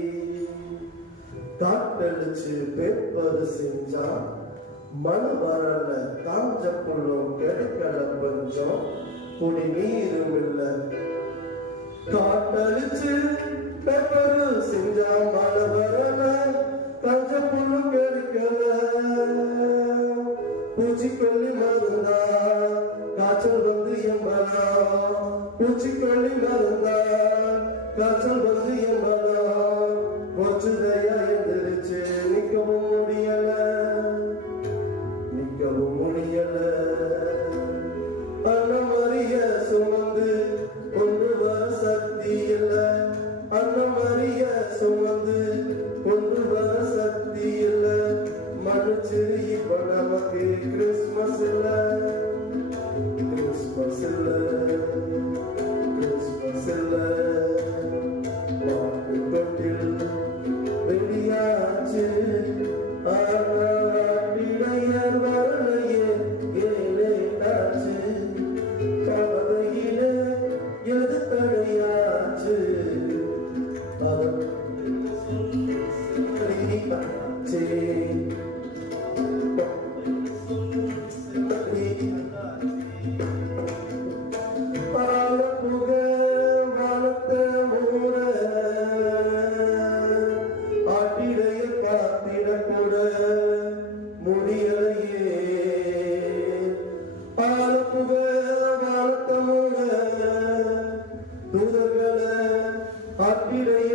காட்டடிச்சு பேப்பர் செஞ்சா மண் வரல, காஞ்ச புள்ளும் கிடைக்கல, பஞ்சம் குடி நீரும் இல்ல. காட்டடிச்சு பேப்பர் செஞ்சா மண் வரல, காஞ்ச புள்ளும் கிடைக்கல. பூச்சிக்கொல்லி மருந்தா காய்ச்சல் வந்து எம்பலா, பூச்சிக்கொல்லி மருந்தா காய்ச்சல் வந்து எம்பலா. கொச்சுதையா எந்திரிச்சு நிக்கவும் முடியல, நிக்கவும் முடியல. அன்னமரிய சுமந்து கொண்டு வர சக்தி இல்ல, அன்னமரிய சுமந்து கொண்டு வர சக்தி இல்ல. மனுச்சு இப்ப நமக்கு கிறிஸ்மஸ் இல்ல, கிறிஸ்மஸ் இல்ல, கிறிஸ்மஸ் இல்ல. வாக்குத்தொட்டில் வெளியாச்சு, இடையர் வரலையே, ஏலேட்டாச்சு, பாதையிலே எது தடையாச்சு, பாலப்புக வானத்த மூட ஆட்டிடைய பார்த்திடக்கூட முடியலையே. பாலப்புக வானத்த மூட தூதர்களை ஆட்டிடைய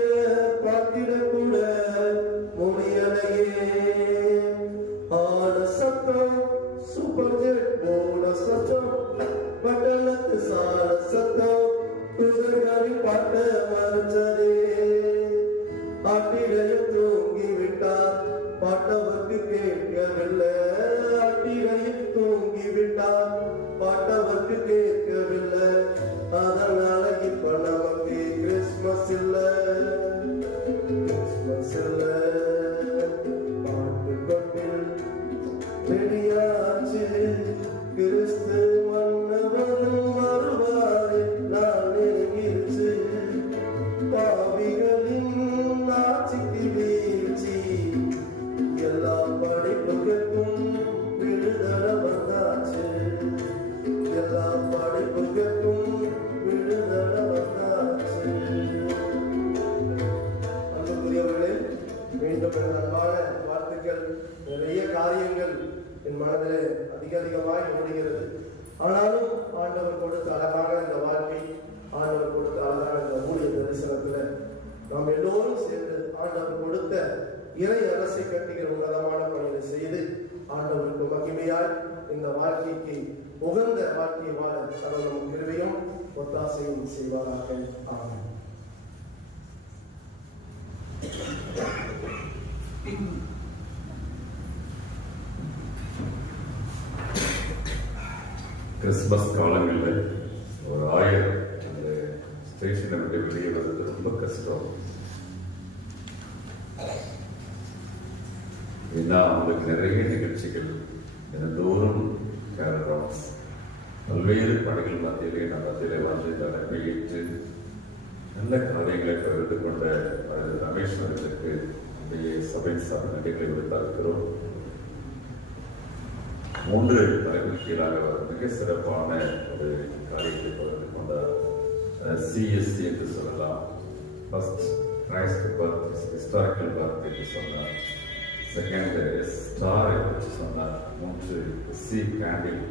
பார்த்திடக்கூட முடியலையே. ஆன சத்தம் சூப்பர் ஜெட் போன சத்தம், பட்டணத்து சார சத்தம் தூதர்களின் பாட்ட மறைச்சதே. ஆட்டிடைய தூங்கி விட்டார், பாட்டவர்க்கு கேட்கவில்லை. ஆட்டிடைய தூங்கி விட்டார், பாட்டவர்க்கு கேட்கவில்லை. அதனால இப்ப நமக்கு கிறிஸ்மஸ் இல்ல, கிறிஸ்மஸ் இல்ல. பாட்டுக்கொட்டில் வெளியாச்சு, கிறிஸ்து மன்னவரும் வருவாரு, நான் நெருங்கிருச்சு. பாவிகளின் ஆட்சிக்கு வீழ்ச்சி, எல்லா படைப்புகளுக்கும் விடுதலை வந்தாச்சு, எல்லா படைப்புகளுக்கும் விடுதலை வந்தாச்சு. அன்புக்குரியவர்களே, மீண்டும் அன்பான வாழ்த்துக்கள். நிறைய காரியங்கள் என் மனதிலே அதிகமாய் ஓடுகிறது. ஆனாலும் ஆண்டவர் கொடுத்த அழகான இந்த வாழ்க்கை, ஆண்டவர் கொடுத்த அழகான இந்த ஊழிய தரிசனத்துல நாம் எல்லோரும் சேர்ந்து ஆண்டவர் கொடுத்த இறை அரசை கட்டுகிற உன்னதமான பணியை செய்து ஆண்டவருக்கு மகிமையாய் இந்த வாழ்க்கைக்கு உகந்த வாழ்க்கை வாழ கடவுளும் கிருபையும் ஒத்தாசையும் செய்வாராக. ஆமென். கிறிஸ்மஸ் காலங்களில் ஒரு 1000 அந்த ஸ்டேஷனை விட்டு வெளியே வர்றது ரொம்ப கஷ்டம். ஏன்னா அவங்களுக்கு நிறைய நிகழ்ச்சிகள் தினந்தோறும் கேரல் ரவுண்ட்ஸ், பல்வேறு பணிகள் மத்தியிலே நம்ம மத்தியிலே வந்து தலைமை ஏற்று நல்ல காரியங்களை பகிர்ந்து கொண்ட ரமேஷ் அவர்களுக்கு சபை சார்ந்த நன்றிகளை விடுத்திருக்கிறோம். 3 தலைமைக்கு கீழாக மிக சிறப்பான ஒரு காரியத்தை பகிர்ந்து கொண்டார். சிஎஸ்சி என்று சொல்லலாம், first Christ birth historical birth என்று சொன்னார். செகண்ட் ஸ்டாரை பற்றி சொன்னார். மூன்று சி கேண்டில்.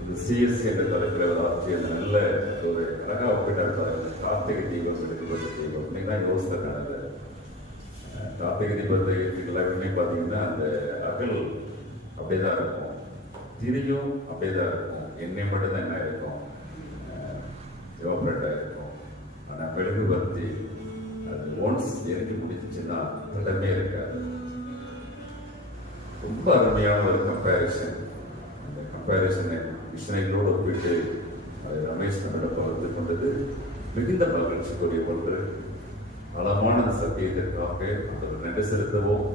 இந்த சிஎஸ்சி என்ற தலைப்பில் ஆட்சி அந்த நல்ல ஒரு அழகாக ஒப்பிட்டார். கார்த்திகை தீபம் எடுக்கப்பட்ட தீபம் இன்னைக்கு தான் யோசனை நடந்த கார்த்திகை தீபத்தை எல்லாருமே பார்த்தீங்கன்னா அந்த அகல் அப்படியே தான் இருக்கும், திரியும் அப்படியே தான் இருக்கும், எண்ணெய் மட்டும் தான் என்ன இருக்கும், எவாபரேட்டாக இருக்கும். ஆனால் மெழுகு பத்தி அது ஒன்ஸ் எரிஞ்சு முடிச்சுன்னா திடமே இருக்காது. ரொம்ப அருமையான ஒரு கம்பேரிசன். அந்த கம்பேரிசனை கிருஷ்ணகிரியோடு ஒப்பிட்டு அது ரமேஷ் நம்மளோட பகிர்ந்து கொண்டது மிகுந்த மகிழ்ச்சிக்குரிய ஒன்று. ஆழமான சத்தியத்திற்காக ஒரு நன்றி செலுத்தவும்,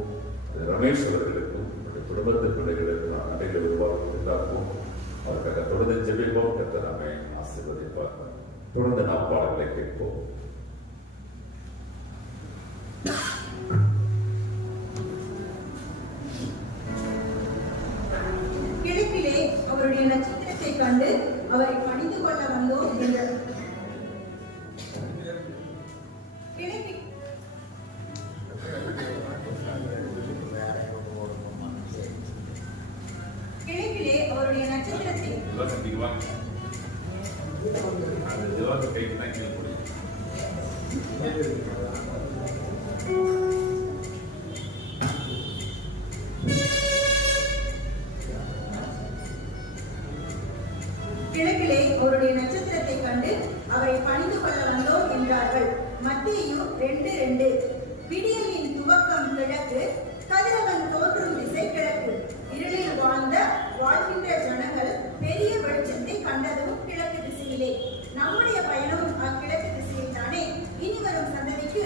அது ரமேஷ் அவர்களுக்கும் குடும்பத்து பிள்ளைகளுக்கும் நடைகளை உருவாக்குவதற்காகவும் அவருக்காக தொடர்ந்து ஜெபிப்போம். கர்த்தர் நம்மை ஆசீர்வதிப்பார். தொடர்ந்து நாம் பாடல்களை கேட்போம். கிழக்கிலே அவருடைய நட்சத்திரத்தை கண்டு அவரை பணிந்து கொள்ள வந்தோம் என்ற கிழக்கிலே அவருடைய நட்சத்திரத்தை கிழக்கிலே அவருடைய நட்சத்திரத்தை கண்டு அவரை பணிந்து கொள்ள வந்தோம் என்றார்கள். மத்தேயு 2:2. விடியலின் துவக்கம் கிழக்கு, கதிரவன் தோன்றும் திசை கிழக்கு. இருளில் வாழ்கின்ற ஜனங்கள் பெரிய வெளிச்சத்தை கண்டதும் கிழக்கு திசையிலே. நம்முடைய பயணம் அக்கிழக்கு திசையில் தானே. இனி வரும் சந்ததிக்கு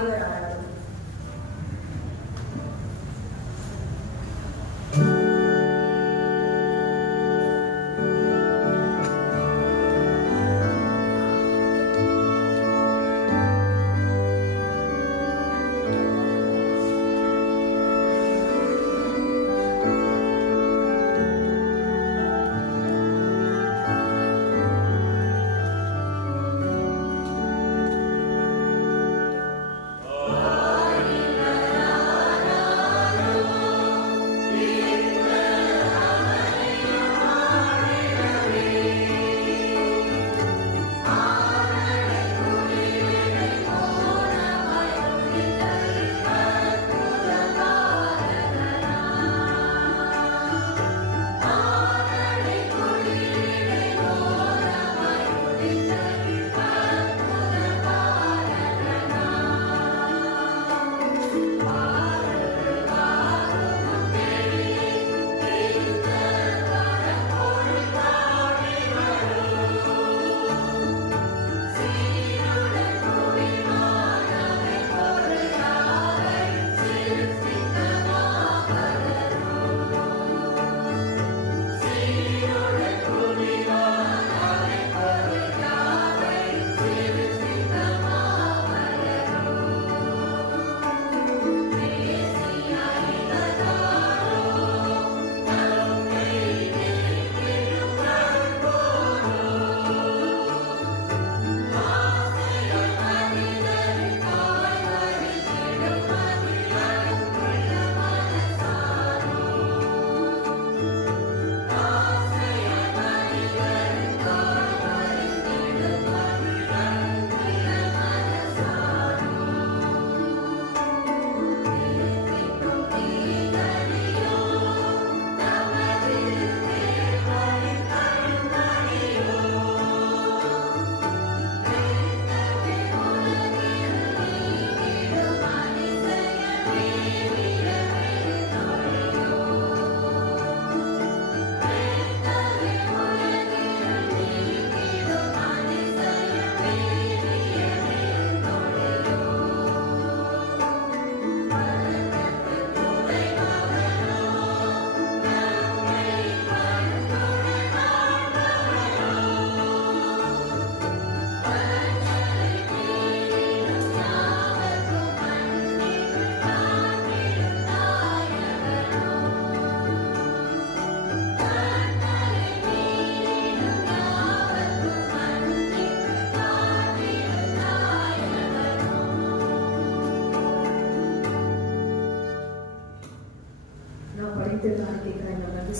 வாலிபர் ஆராய்ச்சி.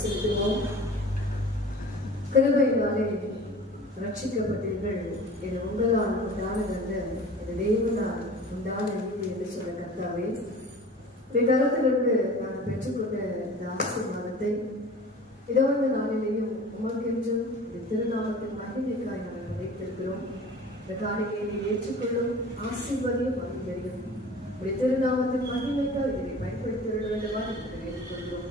செலுத்துவோம். கிருபையினாலே ரட்சிக்கப்பட்டீர்கள், இது உங்களால் உண்டானதல்ல, இது தேவனால் உண்டான நீதி என்று சொன்ன கர்த்தாவே, கருத்திலிருந்து நான் பெற்றுக்கொண்ட இந்த ஆசீர்வாதத்தை இதோ இந்த நாளிலேயும் உமக்கென்றும் இந்த திருநாமத்தின் மகிமைக்காய் நாங்கள் வைத்திருக்கிறோம். இந்த காரியத்தை ஏற்றுக்கொள்ளும் ஆசீர்வாதியும் மகிழ்ந்தறியும் உடைய திருநாமத்தின் மகிமைக்காய் இதை பயன்படுத்த வேண்டுமா என்று கேட்டுக்கொள்கிறோம்.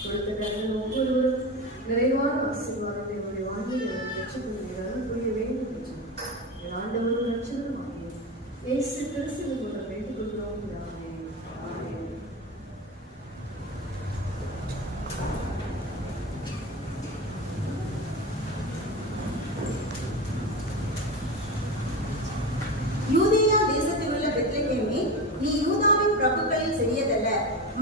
கொடுத்த கடன் ஒவ்வொருவரும் நிறைவான ஆசீர்வாதத்தை உடைய வாழ்வில் பெற்றுக்கொள்கிறார்கள் புரிய வேண்டும் என்று என் ஆண்டவரும் ரட்சகரும் ஆகிய இயேசு கிறிஸ்துவின் மூலம் வேண்டிக்கொள்கிறோம். யூதேயா தேசத்தில் உள்ள பெத்லகேமே, நீ யூதாவின் பிரபுக்களில் சிறியதல்ல.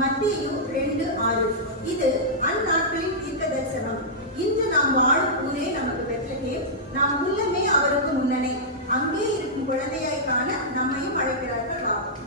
மத்தேயு 2:6. இது அந்நாட்களின் தீர்க்க தரிசனம். இன்று நாம் வாழும் ஊரே நமக்கு பெத்லகேம், நாம் உள்ளமே அவருக்கு முன்னனே. அங்கே இருக்கும் குழந்தையாய் காண நம்மையும் அழைக்கிறார்கள். ஆகும்.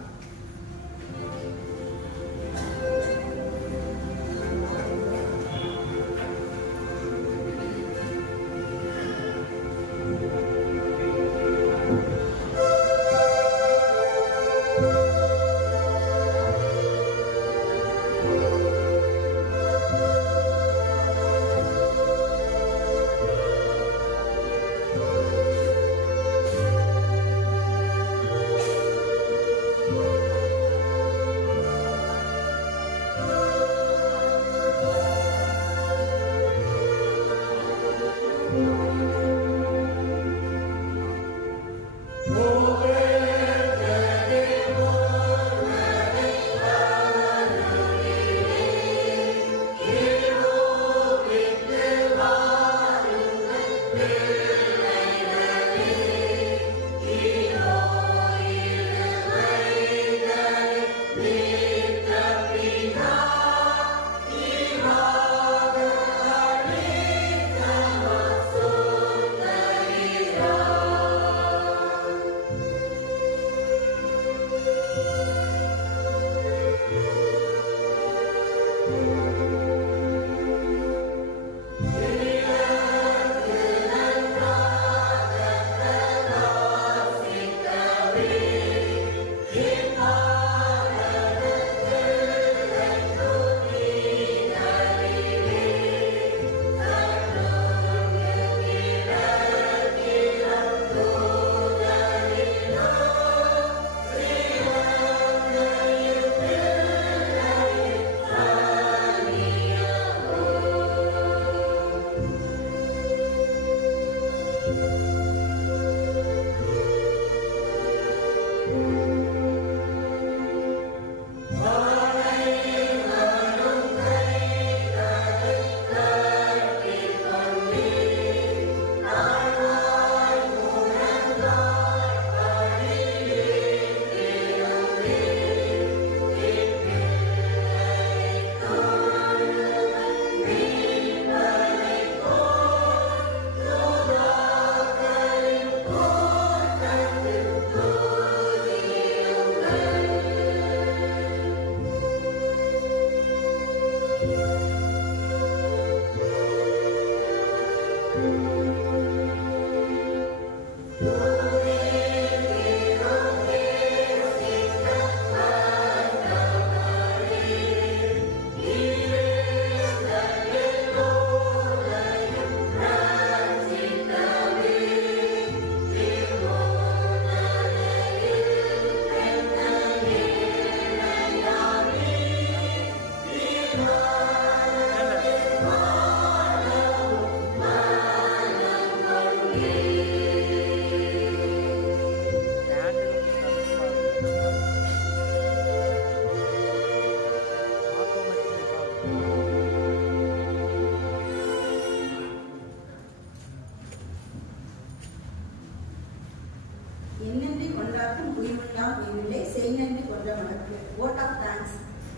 vote of thanks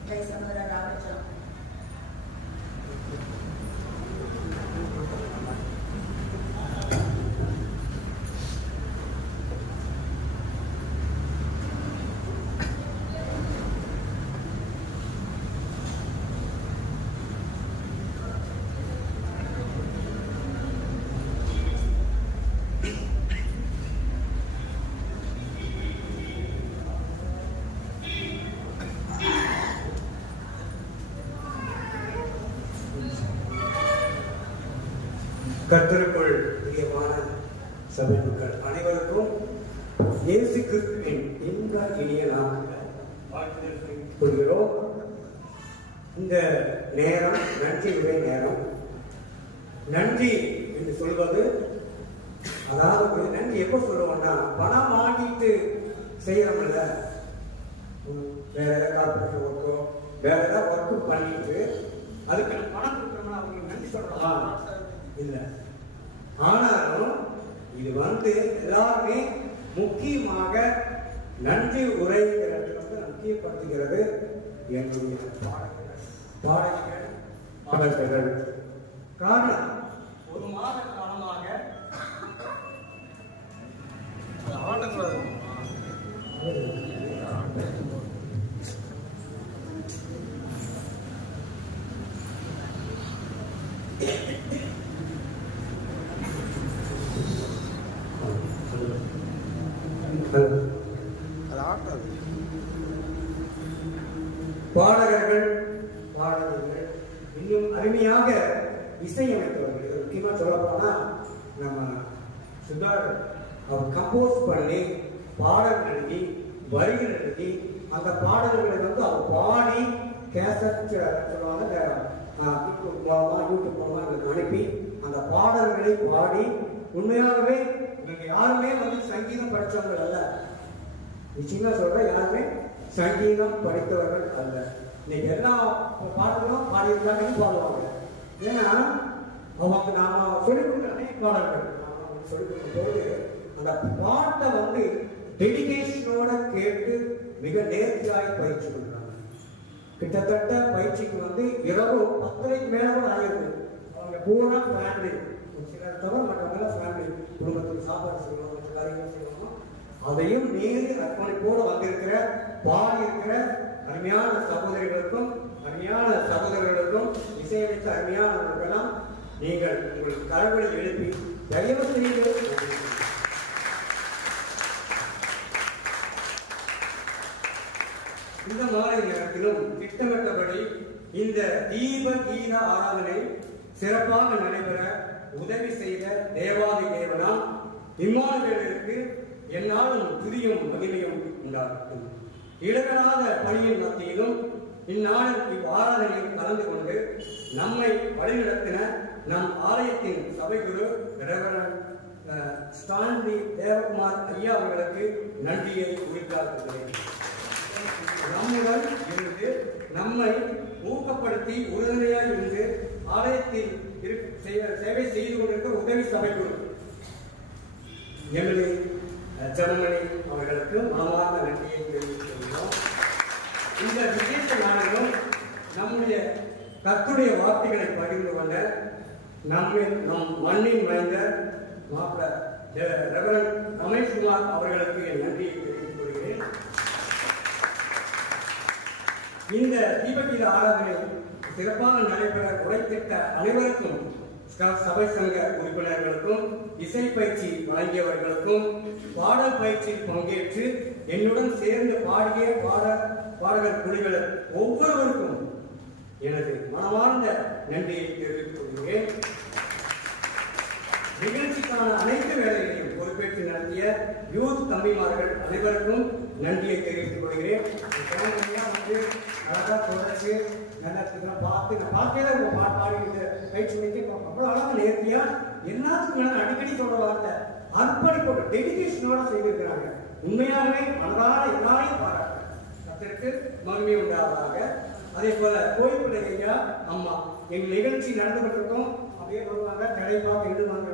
by Samara Ravacha. கர்த்தருக்குள் பிரியமான சபை மக்கள் அனைவருக்கும் இயேசு கிறிஸ்துவின் இன்ப இனிய நாமத்தில் வாழ்த்துதல் தெரிவித்துக் கொள்கிறோம். இந்த நேரம் நன்றி உரை நேரம். நன்றி என்று சொல்வது, அதாவது நன்றி எப்போ சொல்லுவோம்னா, பணம் வாங்கிட்டு செய்யறோம்ல, வேற ஏதாவது கார்பரேட் ஒர்க்கோ வேற ஏதாவது ஒர்க்கு பண்ணிட்டு அதுக்கு பணம் கொடுக்குறோம்னா அவங்களுக்கு நன்றி சொல்றோம் இல்லை. ஆனாலும் இது எல்லாருமே முக்கியமாக நன்றி உரைங்கிறது முக்கியப்படுத்துகிறது எங்களுடைய பாடல்கள். காரணம், ஒரு மாத காலமாக பாடகர்கள் இன்னும் அருமையாக இசையமைத்தவர்கள். முக்கியமாக சொல்ல போனா நம்ம சுதார் அவர் கம்போஸ் பண்ணி பாடல் எழுதி வரிகள் எழுதி அந்த பாடல்களை அவர் பாடி கேசட் சொல்லுவாங்க, யூடியூப் மூலமா அனுப்பி அந்த பாடல்களை பாடி, உண்மையாகவே நீங்க யாருமே சங்கீதம் படித்தவர்கள் அல்ல, நிச்சயமா சொல்றேன், யாருமே சங்கீதம் படித்தவர்கள் அல்ல. இன்னைக்கு எல்லா பாட்டுகளும் பாடியிருக்காங்க, பாடுவாங்க. ஏன்னா அவங்க நாம சொல்லிக் கொடுக்குற அனைத்து பாடல்கள் சொல்லிக் கொடுக்கும் போது அந்த பாட்டை டெடிகேஷனோட கேட்டு மிக நேர்த்தியாய் பயிற்சி கொடுக்குறாங்க. கிட்டத்தட்ட பயிற்சிக்கு இரவு 10:30 மேல கூட ஆகிருக்கு. அவங்க பூரா ஃபேமிலி, சிலர் தவிர மற்றவங்க ஃபேமிலி, குடும்பத்துக்கு சாப்பாடு செய்யணும், மற்ற காரியங்கள் செய்யணும். அதையும் மீறி அர்ப்பணிப்போடு வந்திருக்கிற பாடியிருக்கிற அருமையான சகோதரிகளுக்கும் அருமையான சகோதரர்களுக்கும் இசையமைத்த அருமையானவர்களெல்லாம் நீங்கள் உங்கள் கரங்களை எழுப்பி தயவு செய்து இந்த மாலை நேரத்திலும் திட்டமிட்டபடி இந்த தீப கீத ஆராதனை சிறப்பாக நடைபெற உதவி செய்த தேவாதி தேவனாம் இம்மானுவேலுக்கு என்னாலும் துதியும் மகிமையும் உண்டாகட்டும். இடர்களாத பணியின் மத்தியிலும் இந்நாளில் இவ்வாராதனையில் கலந்து கொண்டு நம்மை வழிநடத்தின நம் ஆலயத்தின் சபைக்குழு ரெவரண்ட் ஸ்டான்லி தேவகுமார் ஐயா அவர்களுக்கு நன்றியை உரித்தாக்குகிறேன். நம்முடன் இருந்து நம்மை ஊக்கப்படுத்தி உறுதுணையாக இருந்து ஆலயத்தில் சேவை செய்து கொண்டிருக்கிற உதவி சபைக்குழு எம்எல்ஏ ஜெர்மனி அவர்களுக்கு மனமார்ந்த நன்றியை தெரிவித்துள்ளோம். இந்த விசேஷ நாளிலும் நம்முடைய கர்த்தருடைய வார்த்தைகளை பகிர்ந்து கொண்ட நம் மண்ணின் மைந்தர் ரெவரண்ட் ரமேஷ்குமார் அவர்களுக்கு என் நன்றியை தெரிவித்துக் கொள்கிறேன். இந்த தீபகீத ஆராதனை சிறப்பாக நடைபெற உழைத்திட்ட அனைவருக்கும், சபை சங்க உறுப்பினர்களுக்கும், இசை பயிற்சி வழங்கியவர்களுக்கும், பாடல் பயிற்சியில் பங்கேற்று என்னுடன் சேர்ந்து பாடிய பாடகர் குழுக்கள் ஒவ்வொருவருக்கும் எனது மனமார்ந்த நன்றியை தெரிவித்துக் கொள்கிறேன். நிகழ்ச்சிக்கான அனைத்து வேலைகளையும் பொறுப்பேற்று நடத்திய யூத் தம்பிமார்கள் அனைவருக்கும் நன்றியை தெரிவித்துக் கொள்கிறேன். அழகா தொடர்ச்சி நல்லா பார்த்து நான் பார்த்தே பாடிக்கிட்டு பயிற்சி வைக்க அவ்வளோ அழகாக நேர்த்தியா எல்லாத்துக்கும் அடிக்கடி சொல்ற வார்த்தை அர்ப்பணிப்போட டெடிகேஷனோட செய்திருக்கிறாங்க. உண்மையாகவே மனதார எல்லாரையும் பாராட்டு கர்த்தருக்கு மகிமை உண்டாவதாக. அதே போல கோயில்படை ஐயா அம்மா எங்கள் நிகழ்ச்சி நடந்துகிட்டு இருக்கோம், அப்படியே வருவாங்க, கடை பார்த்து எழுதுவாங்க,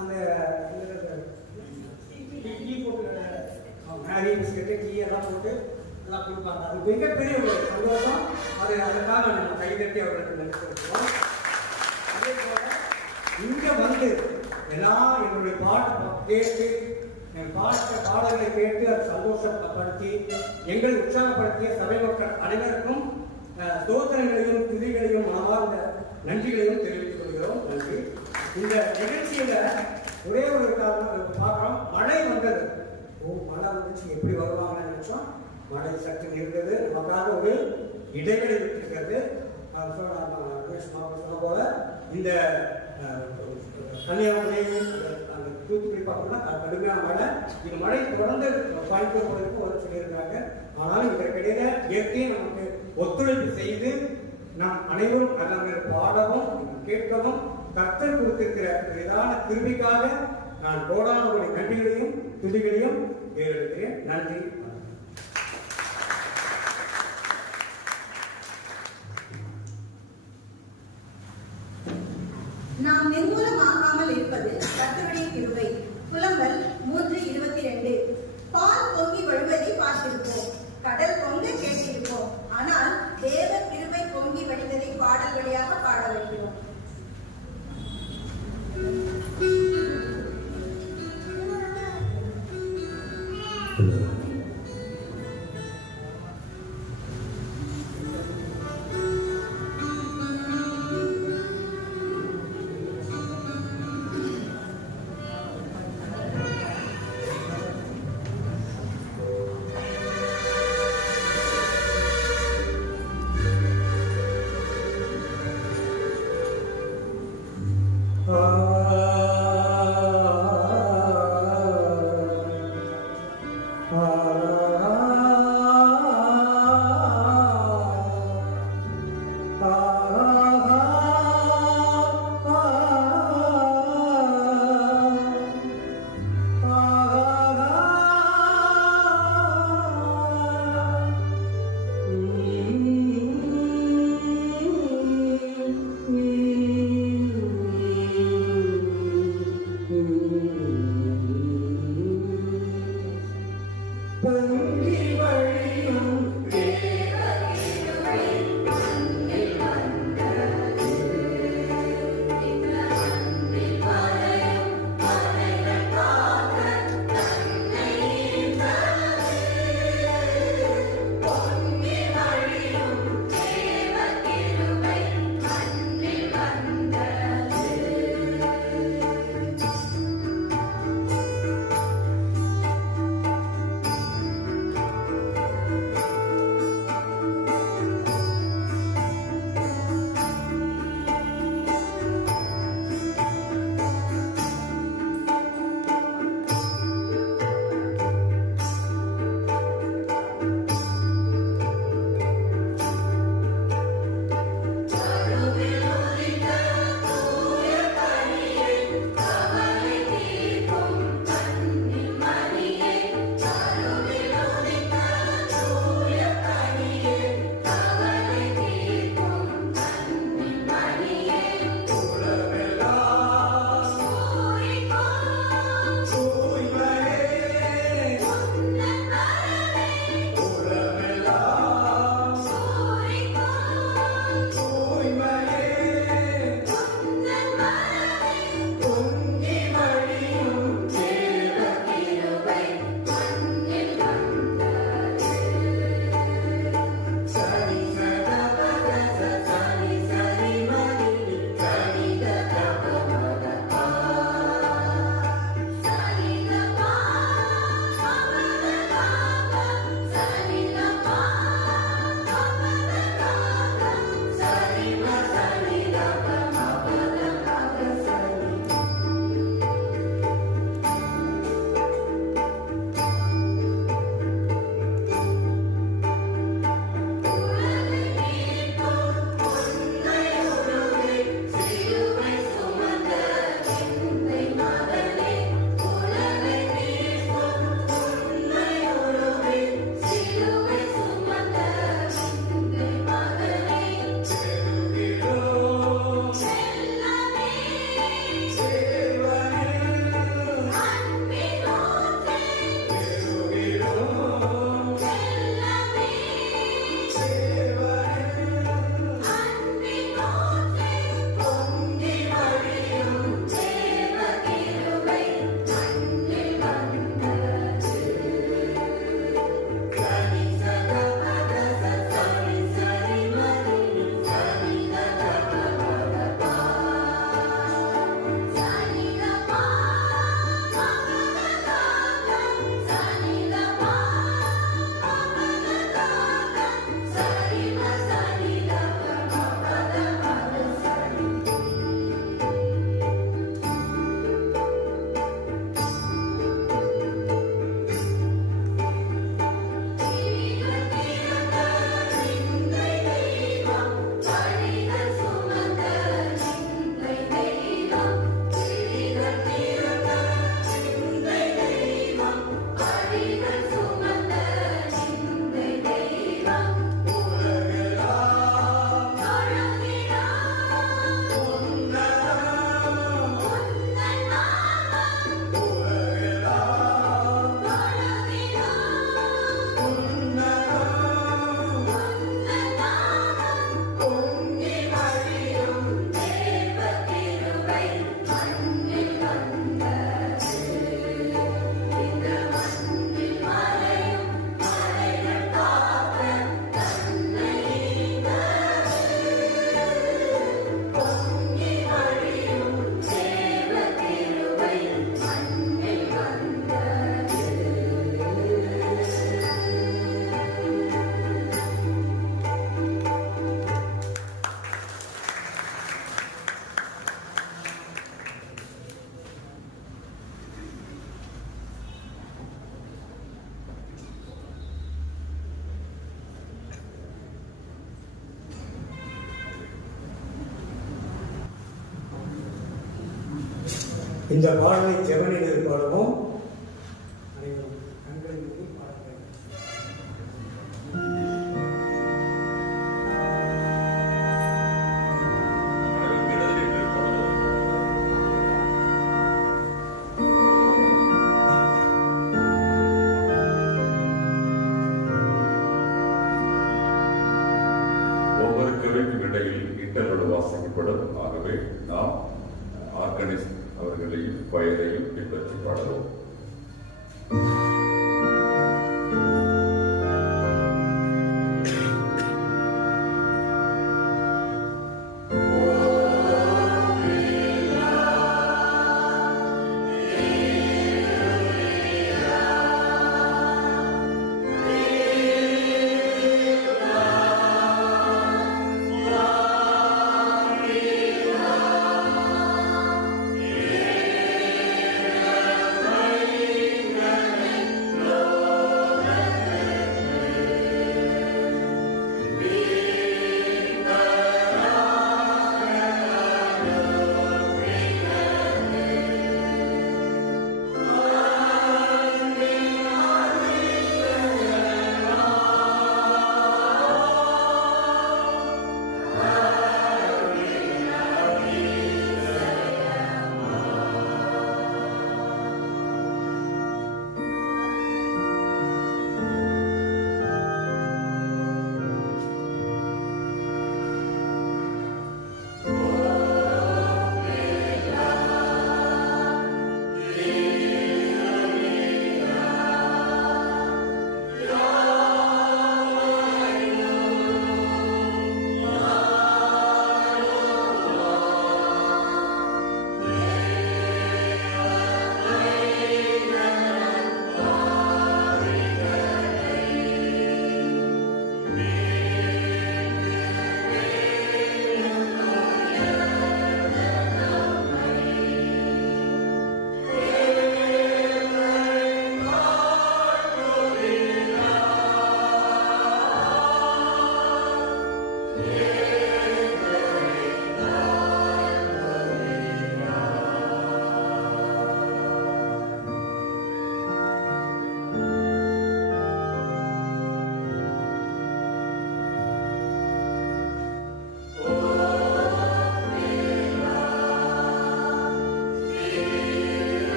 அந்த டீ போட்டு மேரி பிஸ்கெட்டு டீ எல்லாம் போட்டு எல்லாம் கொடுப்பாங்க. அது மிகப்பெரிய ஒரு சந்தோஷம். அதற்காக நம்ம கைதட்டி அவர்களுக்கு நன்றி செலுத்துவோம். அதே போல இங்க வந்து எல்லாம் என்னுடைய பாட்டு கேட்டு என் பாடல்களை கேட்டு அதை சந்தோஷப்படுத்தி எங்களை உற்சாகப்படுத்திய சபை மக்கள் அனைவருக்கும் ஸ்தோத்திரங்களையும் துதிகளையும் மனமார்ந்த நன்றிகளையும் தெரிவித்துக் கொள்கிறோம். நன்றி. இந்த நிகழ்ச்சியில ஒரே ஒரு காரணம் பார்க்கிறோம். மழை வந்தது. மழை வந்துச்சு, எப்படி வருவாங்கன்னு நினைச்சோம். மழை சற்று நின்றது. நமக்காக ஒரு இடைவெளி விட்டிருக்கிறது. சொன்ன போல இந்த கன்னியாகுமரி அந்த தூத்துக்குடி பார்த்தோம்னா கடுமையான மழை. இது மழை தொடர்ந்து பாதிக்கப்போவதற்கு ஒரு சொல்லியிருக்காங்க. ஆனாலும் இதற்கிடையில இயற்கையை நமக்கு ஒத்துழைப்பு செய்து நாம் அனைவரும் நல்ல பாடவும் கேட்கவும் கர்த்தர் கொடுத்திருக்கிற விதான கிருபைக்காக நான் கோடான ஒரு நன்றிகளையும் துதிகளையும் ஏறெடுக்கிறேன். நன்றி. நாம் நிர்மூலமாகாமல் இருப்பது கர்த்தருடைய கிருபை. புலம்பல் 3:22. பால் பொங்கி வழிவதை பார்த்திருப்போம், கடல் பொங்க கேட்டிருப்போம், ஆனால் தேவ கிருபை பொங்கி வழிவதை பாடல் வழியாக பாட வைக்கிறோம். இந்த பாடலை ஜெபனில் பாடுவோம். அனைவரும் கண்களை மூடி பாடுங்கள். ஒவ்வொரு கவிக்கும் இடையில் இன்டர்வல் வாசிக்கப்படும். ஆகவே நாம் ஆர்கனிஸ்ட் அவர்களையும் பயிரையும் பின்பற்றி பாடுவோம்.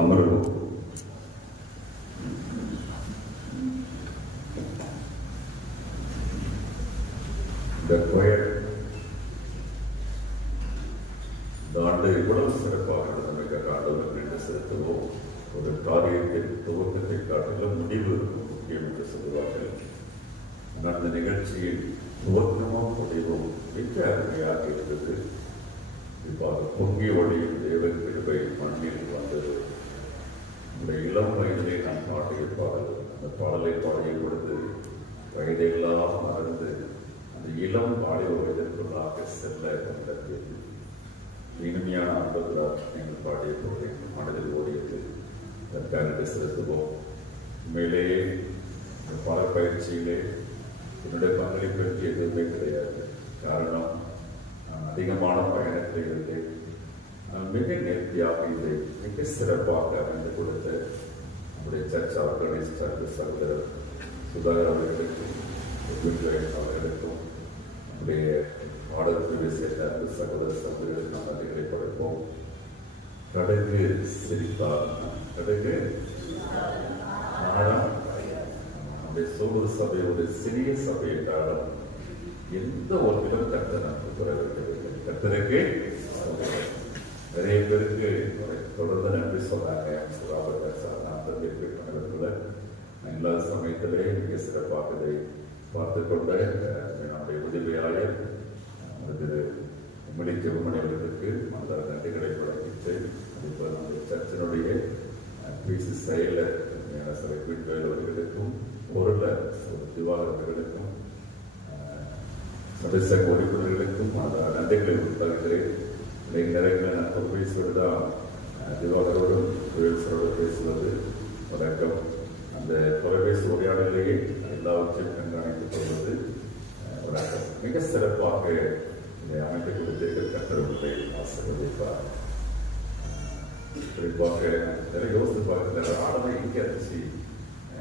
அமர்வோம். இந்த கொயர் இந்த ஆண்டு இவ்வளவு சிறப்பாக நடந்தமைக்க ஆண்டவர் என்று செலுத்துவோம். ஒரு காரியத்தின் துவக்கத்தை காட்டிலும் முடிவு முக்கியம் என்று சொல்லுவார்கள். அந்த நிகழ்ச்சியில் துவக்கமும் முடிவும் மிக அருமையாக இருந்தது. இவ்வாறு பொங்கி ஒளியும் தேவன் கிருபை மண்ணில் வந்தது. இந்த இளம் வயதிலே நான் பாடிய பாடல், அந்த பாடலை பாடிய பொழுது வயதையெல்லாம் மறந்து அந்த இளம் வாலிப வயதிற்குள்ளாக செல்ல கண்டது. இனிமையான அன்புகளால் நீங்கள் பாடிய போது மனதில் ஓடியது. அதற்காக செலுத்துவோம். உண்மையிலேயே இந்த பாட பயிற்சியிலே என்னுடைய பங்களிப்பு எதுவுமே கிடையாது. காரணம், நான் அதிகமான பயணத்தில் இருந்தேன். நான் மிக நேர்த்தியாக இதை மிக சிறப்பாக அமைந்து கொடுத்த நம்முடைய சர்ச் ஆர்கனைஸ்ட் சகோதரர் சுதாகர் அவர்களுக்கும் அவர்களுக்கும் நம்முடைய பாடப்பிரிவை சேர்ந்த அந்த சகோதர சகோதரர்களுக்கு நாம் நன்றிகளை படைப்போம். கடுகு சிரித்தார், கடுகு நாடம் நம்முடைய சோழ சபை ஒரு சிறிய சபை என்றாலும் எந்த ஒருவரும் கர்த்தர் நமக்கு குறைவிக்கவில்லை. கர்த்தருக்கு நிறைய பேருக்கு தொடர்ந்து நன்றி சொன்னாங்க. நான் தந்திருக்கிற எல்லா சமயத்திலே மிக சிறப்பாக இதை பார்த்து கொண்ட நம்முடைய உதவியாளர் மிடிக்க உமணிகளுக்கு அந்த நன்றிகளை வழங்கிட்டு அதேபோல் நம்முடைய சர்ச்சினுடைய பிசி செயலர் அவர்களுக்கும் பொருளர் திவாகர்களுக்கும் சதச உறுப்பினர்களுக்கும் அந்த நன்றிகளை உண்டாகிறேன். நிறைய நான் தொலைபேசியோடு தான் திவாகரோடும் தொழில்சரோடு பேசுவது வழக்கம். அந்த தொலைபேசி உரையாடலையே எல்லாவற்றையும் கண்காணித்துக் கொள்வது வழக்கம். மிக சிறப்பாக இதை அமைத்துக் கொடுத்திருக்கிற கர்த்தருடைய ஆசீர்வதிப்பார். குறிப்பாக நிறைய யோசித்து பார்க்கிற ஆடலை எங்கே இருந்துச்சு,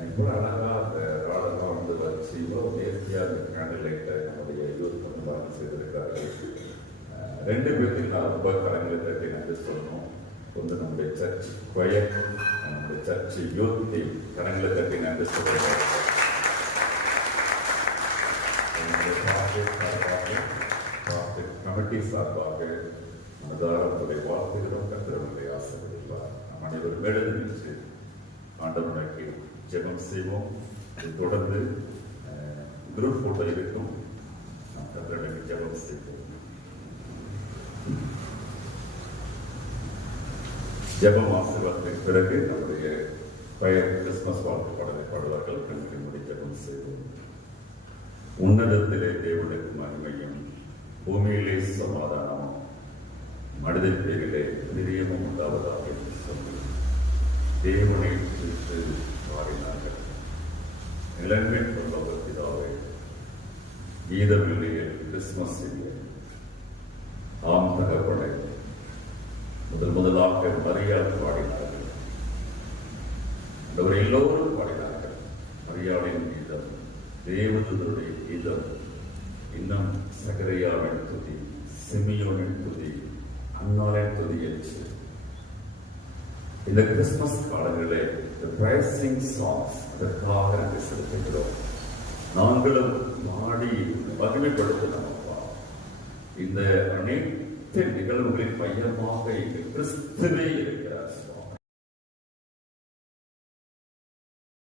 இவ்வளோ அழகா அந்த ஆடெல்லாம் வந்து வச்சு இவ்வளோ நேர்த்தியாக அந்த கேண்டில் லைட்டை நம்முடைய யூத் வந்து செய்திருக்கிறார்கள். ரெண்டு பேருக்கு நான் ரொம்ப கலங்களை தட்டி நன்றி சொல்லணும். ஒன்று நம்முடைய சர்ச் கொயர், நம்முடைய சர்ச் யூத் டீம் கரங்களை தட்டி நன்றி சொல்கிறேன். கமிட்டி சார்பாக மனதாரத்துறை வாழ்த்துகிறோம். கர்த்தருடைய ஆசீர்வதிப்பார். நம் அனைவரும் எழுந்து நின்று ஆண்டவனுக்கு ஜெபம் செய்வோம். தொடர்ந்து குரூப் போட்டோ இருக்கும். நாம் கர்த்தருடைய ஜெபம் செய்வோம். ஜெபம் ஆசீர்வாதத்தின் பிறகு நம்முடைய பெயர் கிறிஸ்துமஸ் வாழ்த்து பாடலை பாடுவார்கள். கண்களை ஜெபம் செய்வோம். உன்னதத்திலே தேவனுக்கு மகிமையும் பூமியிலே சமாதானமும் மனித பேரிலே பிரியமும் உண்டாவதாக என்று சொல்லி தேவனை குறித்து பாடினார்கள். இளங்கை பிதாவே, கீதம் இல்லையே, கிறிஸ்துமஸ் இல்லை. ஆம் தகப்பனை முதலாக மரியாதை பாடினார்கள். அவர் எல்லோரும் பாடினார்கள். மரியாதையின் கீதம், தேவதூதருடைய கீதம், இன்னும் சகரியாவின் துதி, சிமியோனின் துதி, அன்னாரின் துதி என்று இந்த கிறிஸ்துமஸ் காலங்களிலே அதற்காக நாங்கள் செலுத்துகிறோம். நாங்களும் மாடி மகிமைப்படுத்தினோம். இந்த அனைத்து நிகழ்வுகளின் மையமாக கிறிஸ்துவே